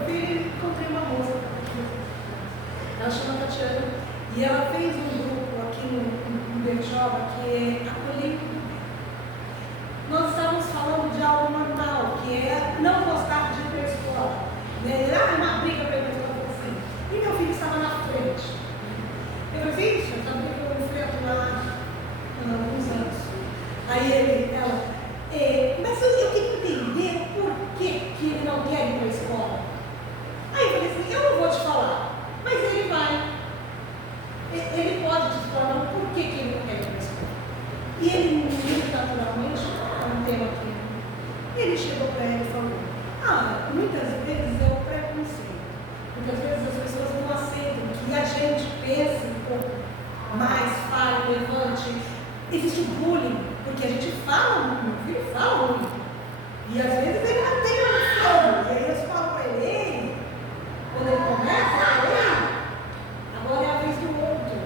filho, e encontrei uma moça. Ela chama Tatiana e ela fez um grupo aqui no Bertioga que é acolhendo. Nós estávamos falando de algo normal, que é não gostar de ir para a escola. Né? É uma briga para ir para a escola assim. E meu filho estava na frente. Eu falei, filho, eu também enfrento lá há alguns anos. Aí ela, mas eu queria entender por que ele não quer ir para a escola. Aí eu falei assim, eu não vou te falar, mas ele vai. Ele pode te falar não, por que ele não quer ir para a escola. E ele, muito naturalmente, um tema aqui, ele chegou para ela e falou, muitas vezes é o preconceito. Muitas vezes as pessoas não aceitam que a gente pense um pouco mais, fale, levante. Existe o bullying, porque a gente fala muito, meu filho fala muito. E às vezes ele não tem noção. E aí eu falo para ele, quando ele começa, agora é a vez do outro.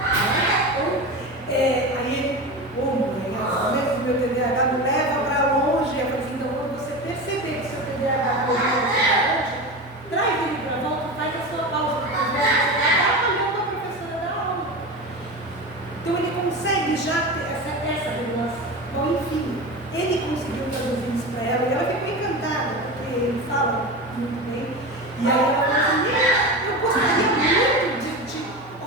Aí o meu TDAH me leva para longe. Eu falei assim, então quando você perceber que seu TDAH está longe, traz ele para volta, faz a sua pausa, porque você está atrapalhando a professora da aula. Então ele consegue já ter essa regulação. Bom, enfim, ele conseguiu traduzir isso para ela e ela ficou encantada, porque ele fala muito bem. E aí ela falou assim, eu gostaria muito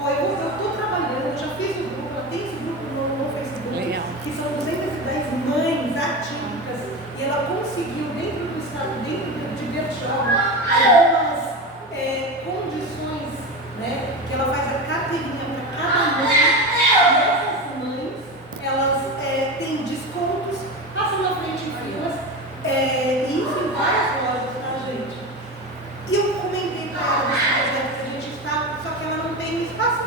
eu estou trabalhando, eu já fiz um grupo, eu tenho esse grupo no Facebook, legal, que são 210 mães atípicas, e ela conseguiu, dentro do estado, dentro de Bertioga, algumas condições, né, que ela faz a carteirinha para cada mãe, e essas mães, elas têm descontos, passam na frente em filas, e isso em várias lojas, tá, gente? E eu comentei para ela desse projeto que a gente está, só que ela não tem espaço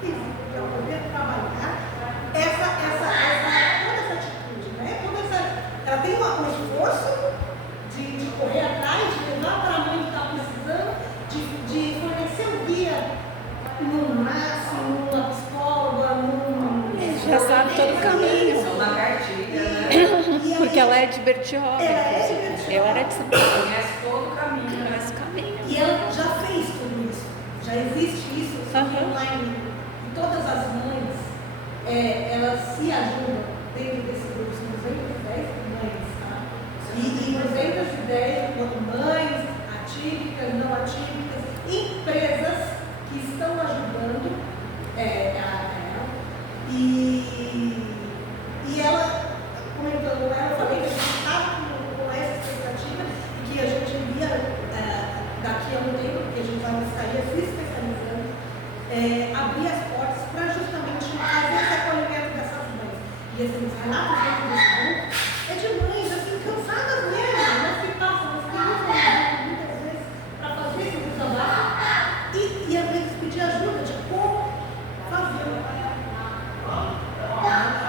físico para poder trabalhar toda essa atitude, né? Ela tem um esforço de correr atrás, de levar para a mãe que está precisando, de fornecer o guia num máximo, numa psicóloga, já sabe todo o caminho. Uma cartilha, né? Porque ela é de Bertioga. Ela era de São Paulo. Conhece todo o caminho. Conhece o caminho. E ela já fez tudo isso. Já existe isso online. E todas as mães elas se ajudam dentro desse grupo, são 210 mães, tá? E 210 mães atípicas, não atípicas, empresas que estão ajudando ela. E ela, comentando com ela, eu falei que a gente estava com essa expectativa e que a gente iria, daqui a um tempo, porque a gente estaria se especializando, abrir as portas para justamente fazer esse acolhimento dessas mães. E assim, os relatos dentro desse grupo é de mães assim, cansadas mesmo, mas que passam as crianças muitas vezes para fazer esse desabafo e às vezes pedir ajuda de como fazer.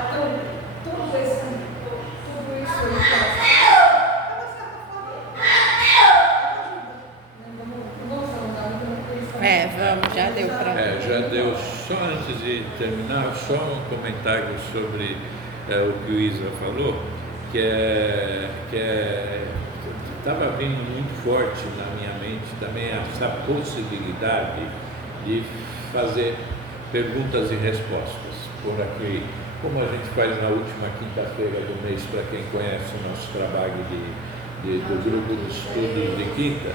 Então, tudo isso aí de uma certa forma ajuda. Não vamos falar muito isso. Vamos, já deu para. Já deu. Só antes de terminar, só um comentário sobre o que o Isa falou, que estava vindo muito forte na minha mente também essa possibilidade de fazer perguntas e respostas por aqui, como a gente faz na última quinta-feira do mês, para quem conhece o nosso trabalho do grupo de estudos de quinta.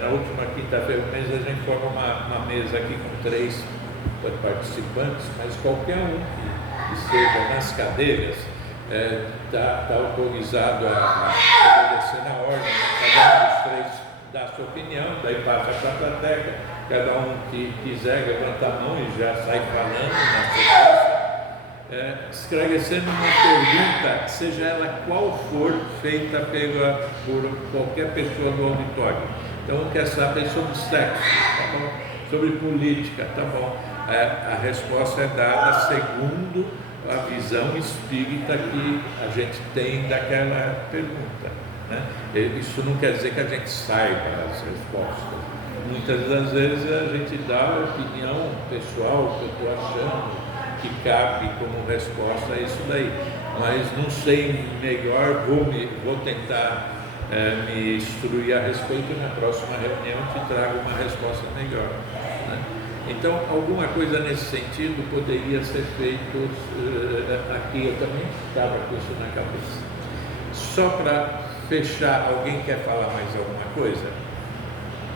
Na última quinta-feira do mês a gente forma uma mesa aqui com 3 participantes, mas qualquer um que esteja nas cadeiras está autorizado a obedecer na ordem. Cada um dos 3 dá a sua opinião, daí passa para a plateia, cada um que quiser levanta a mão e já sai falando na sequência, esclarecendo uma pergunta, seja ela qual for, feita por qualquer pessoa do auditório. Então, quer saber sobre sexo, tá bom? Sobre política, tá bom? A resposta é dada segundo a visão espírita que a gente tem daquela pergunta, né? Isso não quer dizer que a gente saiba as respostas. Muitas das vezes a gente dá a opinião pessoal que eu estou achando que cabe como resposta a isso daí. Mas não sei melhor, vou tentar me instruir a respeito e na próxima reunião te trago uma resposta melhor, né? Então, alguma coisa nesse sentido poderia ser feito aqui. Eu também estava com isso na cabeça. Só para fechar, alguém quer falar mais alguma coisa?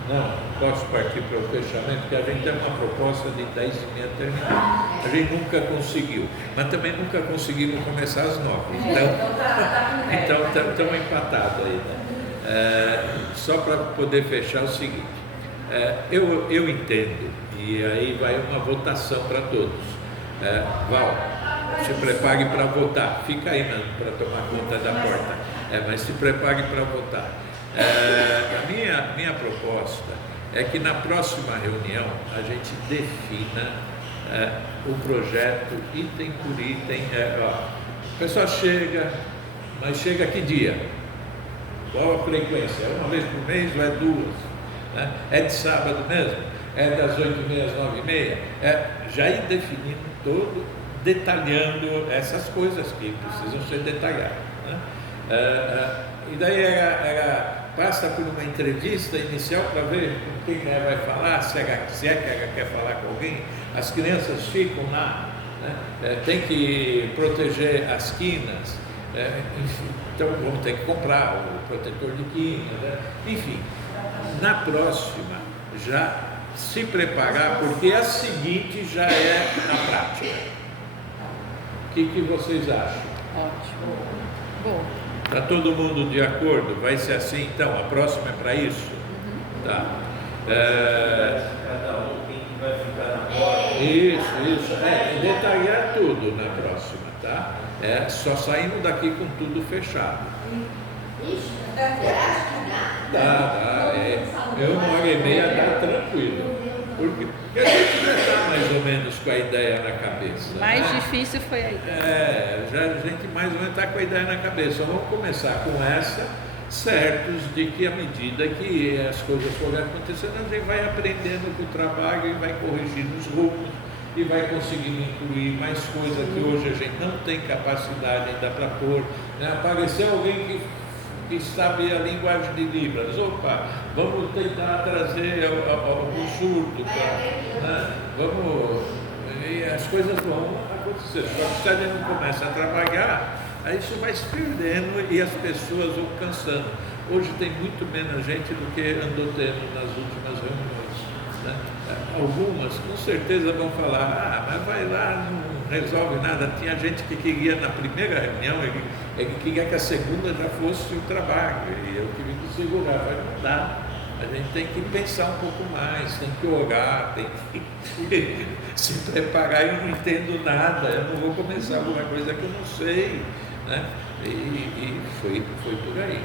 Não? Posso partir para o fechamento, porque a gente tem uma proposta de 10h30 terminar. A gente nunca conseguiu, mas também nunca conseguimos começar às 9. Então estamos empatados aí, né? Só para poder fechar o seguinte, eu entendo, e aí vai uma votação para todos. Val, se prepare para votar. Fica aí para tomar conta da porta, mas se prepare para votar. A minha proposta é que na próxima reunião a gente defina o projeto item por item. O pessoal chega, mas chega que dia? Qual a frequência? É uma vez por mês ou é 2? Né? É de sábado mesmo? É das 8h30 às 9h30? Já ir definindo todo, detalhando essas coisas que precisam ser detalhadas, né? E daí passa por uma entrevista inicial para ver com quem ela vai falar, se é que ela quer falar com alguém. As crianças ficam lá, né? Tem que proteger as quinas, enfim, então vamos ter que comprar o protetor de quina, né? Enfim, na próxima já se preparar, porque a seguinte já é a prática. O que vocês acham? Ótimo. Bom. Está todo mundo de acordo? Vai ser assim então? A próxima é para isso? Tá. Cada um, quem vai ficar na porta. Isso. Detalhar tudo na próxima, tá? Só saindo daqui com tudo fechado. Ixi, você acha que dá? Dá. 1h30 dá tranquilo. Porque a gente já está mais ou menos com a ideia na cabeça. Mais né? difícil foi a ideia. A gente mais ou menos está com a ideia na cabeça. Vamos começar com essa, certos de que à medida que as coisas forem acontecendo, a gente vai aprendendo com o trabalho e vai corrigindo os rumos e vai conseguindo incluir mais coisas que hoje a gente não tem capacidade ainda para pôr. Né? Apareceu alguém que sabe a linguagem de Libras. Opa, vamos tentar trazer algum surdo. Né? Vamos, coisas vão acontecer. Só que se a gente não começa a trabalhar, aí isso vai se perdendo e as pessoas vão cansando. Hoje tem muito menos gente do que andou tendo nas últimas reuniões, né? Algumas com certeza vão falar, mas vai lá, não resolve nada. Tinha gente que queria na primeira reunião, ele queria que a segunda já fosse o trabalho, e eu tive que segurar, vai não dá. A gente tem que pensar um pouco mais, tem que orar, tem que se preparar. Eu não entendo nada, eu não vou começar alguma coisa que eu não sei, né? E foi por aí,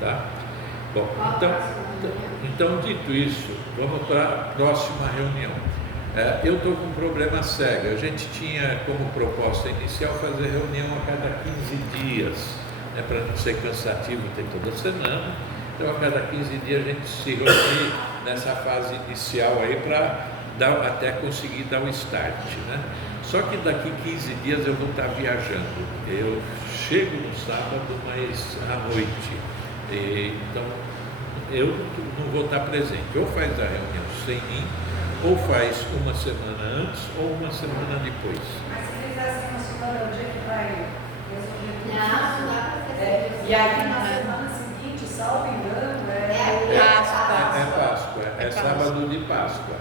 tá? Bom, então dito isso, vamos para a próxima reunião. Eu estou com um problema sério. A gente tinha como proposta inicial fazer reunião a cada 15 dias, né, para não ser cansativo ter toda semana. Então, a cada 15 dias a gente se reúne nessa fase inicial aí para até conseguir dar o start, né? Só que daqui 15 dias eu vou estar viajando. Eu chego no sábado, mas à noite. Então, eu não vou estar presente. Ou faz a reunião sem mim, ou faz uma semana antes, ou uma semana depois. Mas se fizesse uma semana, o dia que vai resolver tudo Não dá para fazer isso. E aí na semana seguinte, salvo engano, É Páscoa. É sábado de Páscoa.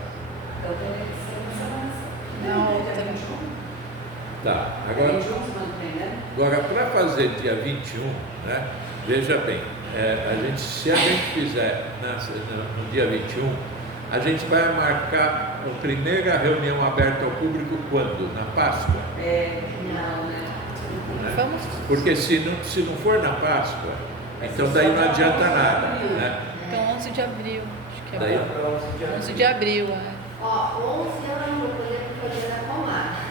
Então teria que ser uma semana. Não, dia tem- 21. Tá, Agora, agora... 21 semana que vem, né? Agora, para fazer dia 21, né, veja bem, se a gente fizer no dia 21, a gente vai marcar a primeira reunião aberta ao público quando? Na Páscoa? Não, né? Vamos. Porque se não for na Páscoa, então daí não adianta nada, né? Então, 11 de abril. Acho que Daí- é 11 de abril. Ó, 11 eu não vou poder porque eu da pomar.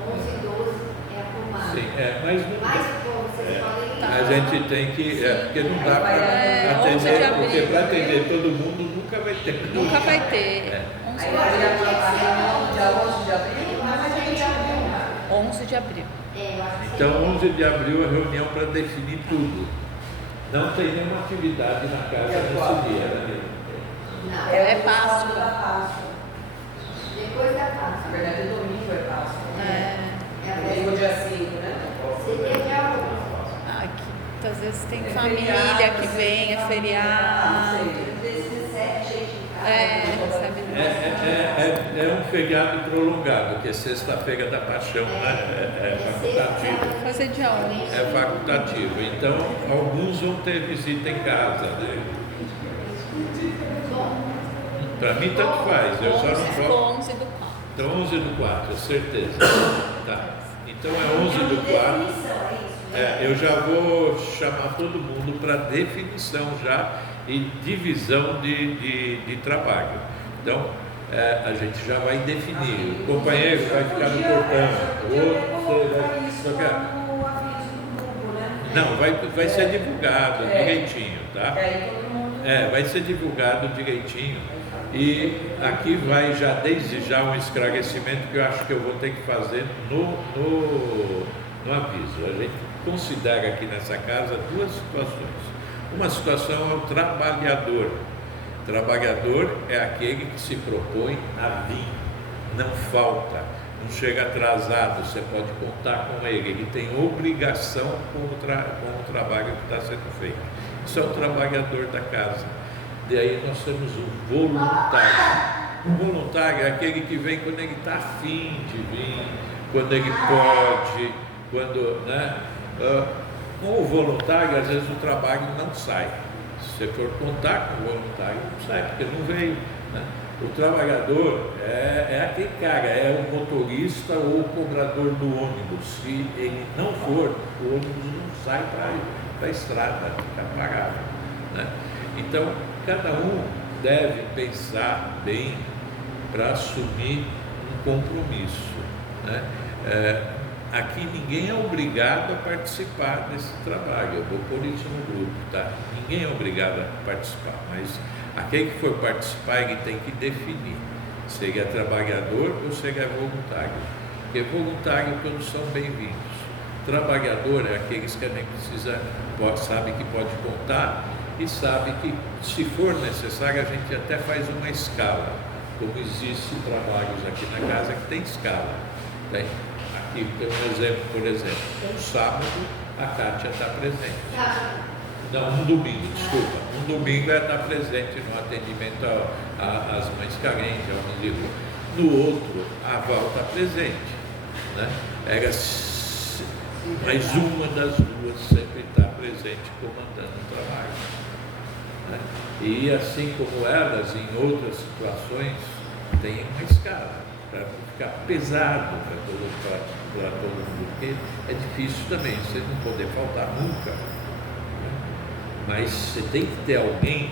11 e 12 é a pomar. Sim, mas Mas, pô, vocês podem... a gente tem que, porque não dá para 11 de atender, abril. porque para atender todo mundo nunca vai ter. Nunca vai ter. 11 Aí de vai abril. a reunião dia 11 de abril, Mas a gente já 11 de abril. eu acho que Então, 11 de abril é a reunião para definir tudo. Não tem nenhuma atividade na casa nesse dia, né? Não, É o Páscoa. sábado da Páscoa. depois da Na Páscoa. verdade, domingo é Páscoa. É a Domingo dia 5, né? Seria dia 11. Aqui, às vezes tem É família feriado, que vem, é Ah, feriado. sei. 17, gente em casa. Recebe. É um feriado prolongado, que é sexta-feira da paixão, né? É facultativo. Fazer dia 11. É facultativo. Então, alguns vão ter visita em casa, né? Para mim, tanto faz. Eu só não Ficou posso. 11 do 4. Então, 11 do 4, certeza. Tá. Então, é 11 do 4. Definição, é isso, né? Eu já vou chamar todo mundo para definição já e divisão de trabalho. Então, a gente já vai definir. O companheiro vai ficar no portão, o outro vai ficar... No aviso do grupo, né? Não, vai ser divulgado direitinho, tá? E aí todo mundo. Vai ser divulgado direitinho. E aqui vai já, desde já, um esclarecimento que eu acho que eu vou ter que fazer no aviso. A gente considera aqui nessa casa duas situações. Uma situação é o trabalhador. Trabalhador é aquele que se propõe a vir, não falta, não chega atrasado, você pode contar com ele tem obrigação com o trabalho que está sendo feito. Isso é o trabalhador da casa. Daí nós temos o voluntário. O voluntário é aquele que vem quando ele está afim de vir, quando ele pode, quando, né? Com o voluntário, às vezes o trabalho não sai. Se você for contar com o voluntário, não sai, porque não veio, né? O trabalhador é aquele cara, é o motorista ou o cobrador do ônibus. Se ele não for, o ônibus não sai para a estrada, fica parado, né? Então, cada um deve pensar bem para assumir um compromisso, né? Aqui ninguém é obrigado a participar desse trabalho, eu vou pôr isso no grupo, tá? Ninguém é obrigado a participar, mas aquele que for participar, ele tem que definir se ele é trabalhador ou se ele é voluntário, porque voluntário todos são bem-vindos. Trabalhador é aqueles que a gente sabe que pode contar e sabe que, se for necessário, a gente até faz uma escala, como existe trabalhos aqui na casa que tem escala. Tem. Aqui tem um exemplo, por exemplo. Um sábado, a Kátia está presente. Não, um domingo, desculpa. Um domingo ela está presente no atendimento às mães carentes, ao mendigo. No outro, a Val está presente. Né? Mas uma das duas sempre está presente comandando o trabalho. Né? E assim como elas, em outras situações, tem uma escala para não ficar pesado para todo mundo, porque é difícil também, você não poder faltar nunca. Né? Mas você tem que ter alguém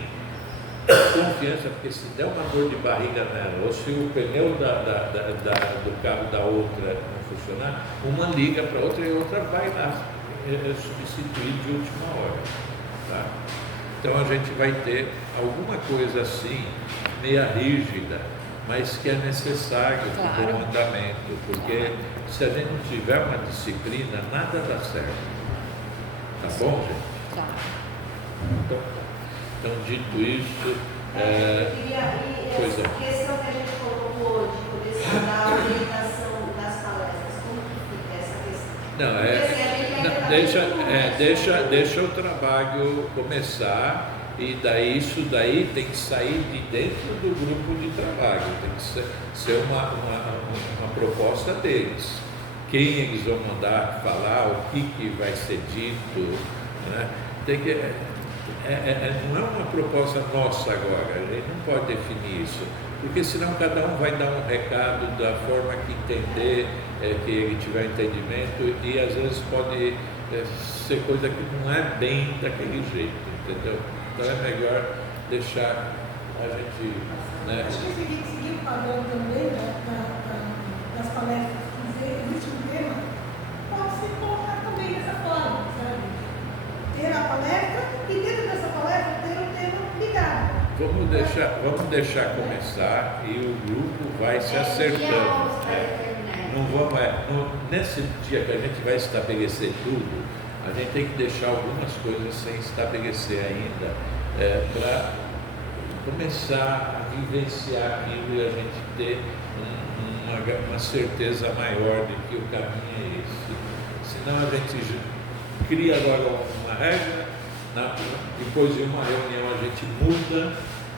com confiança, porque se der uma dor de barriga nela, ou se o pneu do carro da outra não funcionar, uma liga para a outra e a outra vai lá substituir de última hora. Tá? Então a gente vai ter alguma coisa assim, meia rígida, mas que é necessário para o bom andamento, porque se a gente não tiver uma disciplina, nada dá certo. Tá bom, gente? Tá. Então, dito isso, essa questão que a gente colocou de poder se dar a orientação das palestras, como que fica essa questão? deixa o trabalho começar, e daí isso daí tem que sair de dentro do grupo de trabalho, tem que ser uma proposta deles. Quem eles vão mandar falar, o que vai ser dito, né? Não é uma proposta nossa agora, a gente não pode definir isso, porque senão cada um vai dar um recado da forma que entender, que ele tiver entendimento, e às vezes pode ser coisa que não é bem daquele jeito, entendeu? Então é melhor deixar a gente... Né? Acho que tem que seguir o padrão também das palestras, existe um tema, pode se colocar também dessa forma, sabe? Ter a palestra e dentro dessa palestra ter um tema ligado. Vamos deixar começar e o grupo vai se acertando. Nesse dia que a gente vai estabelecer tudo, a gente tem que deixar algumas coisas sem estabelecer ainda, para começar a vivenciar aquilo e a gente ter uma certeza maior de que o caminho é esse. Senão a gente cria agora uma regra, depois de uma reunião a gente muda,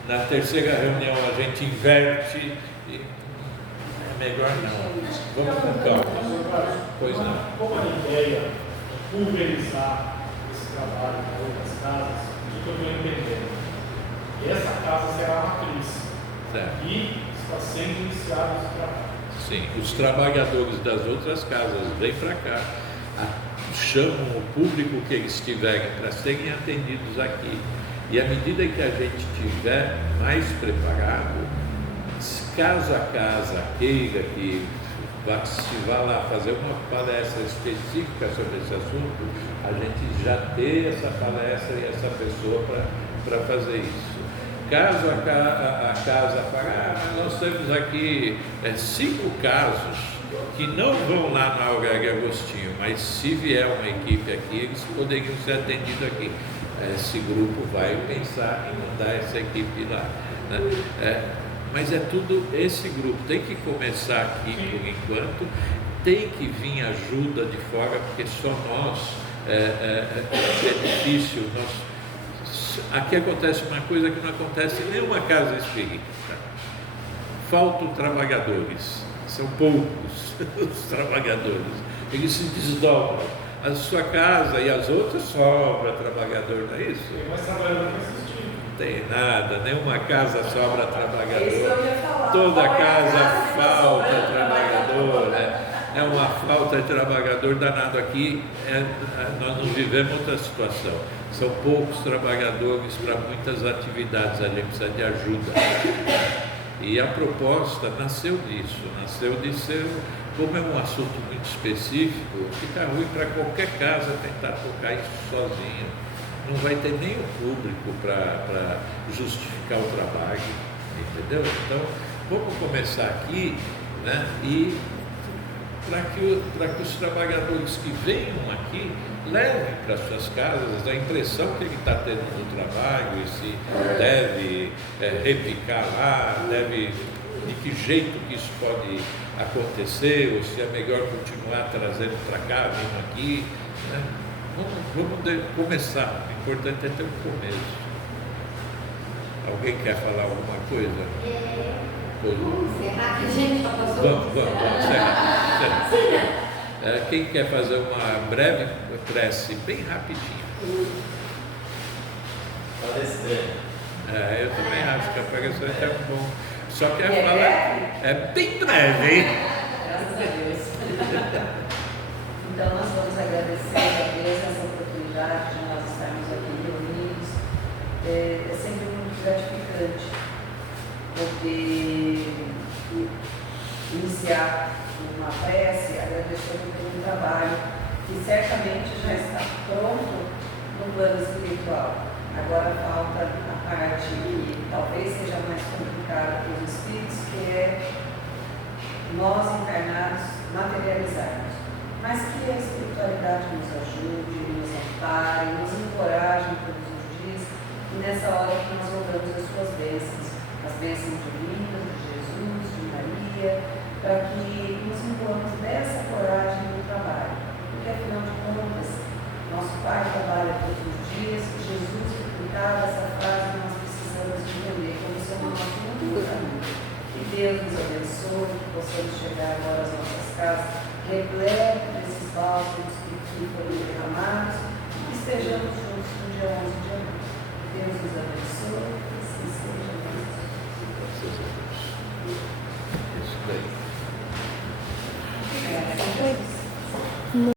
na terceira reunião a gente inverte, e é melhor não. Vamos com calma. Pois não. Como a ideia é pulverizar esse trabalho para outras casas, o que eu estou entendendo? E essa casa será a matriz. Certo. E está sendo iniciado esse trabalho. Sim, os trabalhadores das outras casas vêm para cá, chamam o público que eles tiverem para serem atendidos aqui. E à medida que a gente estiver mais preparado, caso a casa queira que se vá lá fazer uma palestra específica sobre esse assunto, a gente já ter essa palestra e essa pessoa para fazer isso. Caso a casa fale, nós temos aqui 5 casos que não vão lá na Aurélia Agostinho, mas se vier uma equipe aqui, eles poderiam ser atendidos aqui. Esse grupo vai pensar em mandar essa equipe lá. Né? Mas é tudo esse grupo, tem que começar aqui por enquanto, tem que vir ajuda de fora, porque só nós, é difícil, aqui acontece uma coisa que não acontece em nenhuma casa espírita, faltam trabalhadores, são poucos os trabalhadores, eles se desdobram, a sua casa e as outras sobra trabalhador, não é isso? Tem mais trabalhador para assistir. Tem nada, nenhuma casa sobra trabalhador, toda casa falta trabalhador, né? É uma falta de trabalhador danado aqui, nós não vivemos outra situação, são poucos trabalhadores para muitas atividades, a gente precisa de ajuda. E a proposta nasceu de ser, como é um assunto muito específico, fica ruim para qualquer casa tentar tocar isso sozinho. Não vai ter nem o público para justificar o trabalho, entendeu? Então, vamos começar aqui, né? E para que os trabalhadores que venham aqui levem para suas casas a impressão que ele está tendo no trabalho, e se deve repicar lá, de que jeito que isso pode acontecer, ou se é melhor continuar trazendo para cá, vindo aqui, né? Vamos começar, o importante é ter um começo. Alguém quer falar alguma coisa? Vamos encerrar, que a gente já passou. Vamos encerrar. Quem quer fazer uma breve prece, bem rapidinho? Palestrante. Eu também acho que a pregação é tão bom. Só que a fala é bem breve, hein? Graças a Deus. Então, nós vamos agradecer a Deus essa oportunidade de nós estarmos aqui reunidos. É sempre muito gratificante poder iniciar uma prece agradecendo pelo trabalho que certamente já está pronto no plano espiritual. Agora falta a parte que talvez seja mais complicada para os espíritos, que é nós encarnados materializarmos. Mas que a espiritualidade nos ajude, nos ampare, nos encoraje todos os dias, e nessa hora que nós voltamos as suas bênçãos, as bênçãos divinas de Jesus, de Maria, para que nos envolvamos dessa coragem no trabalho. Porque afinal de contas, nosso Pai trabalha todos os dias, Jesus explicava essa frase que nós precisamos entender como sendo o nosso único caminho. Que Deus nos abençoe, que possamos chegar agora às nossas casas repletos desses bálsamos que foram derramados e que estejamos juntos no dia 11 de abril. Que Deus nos abençoe.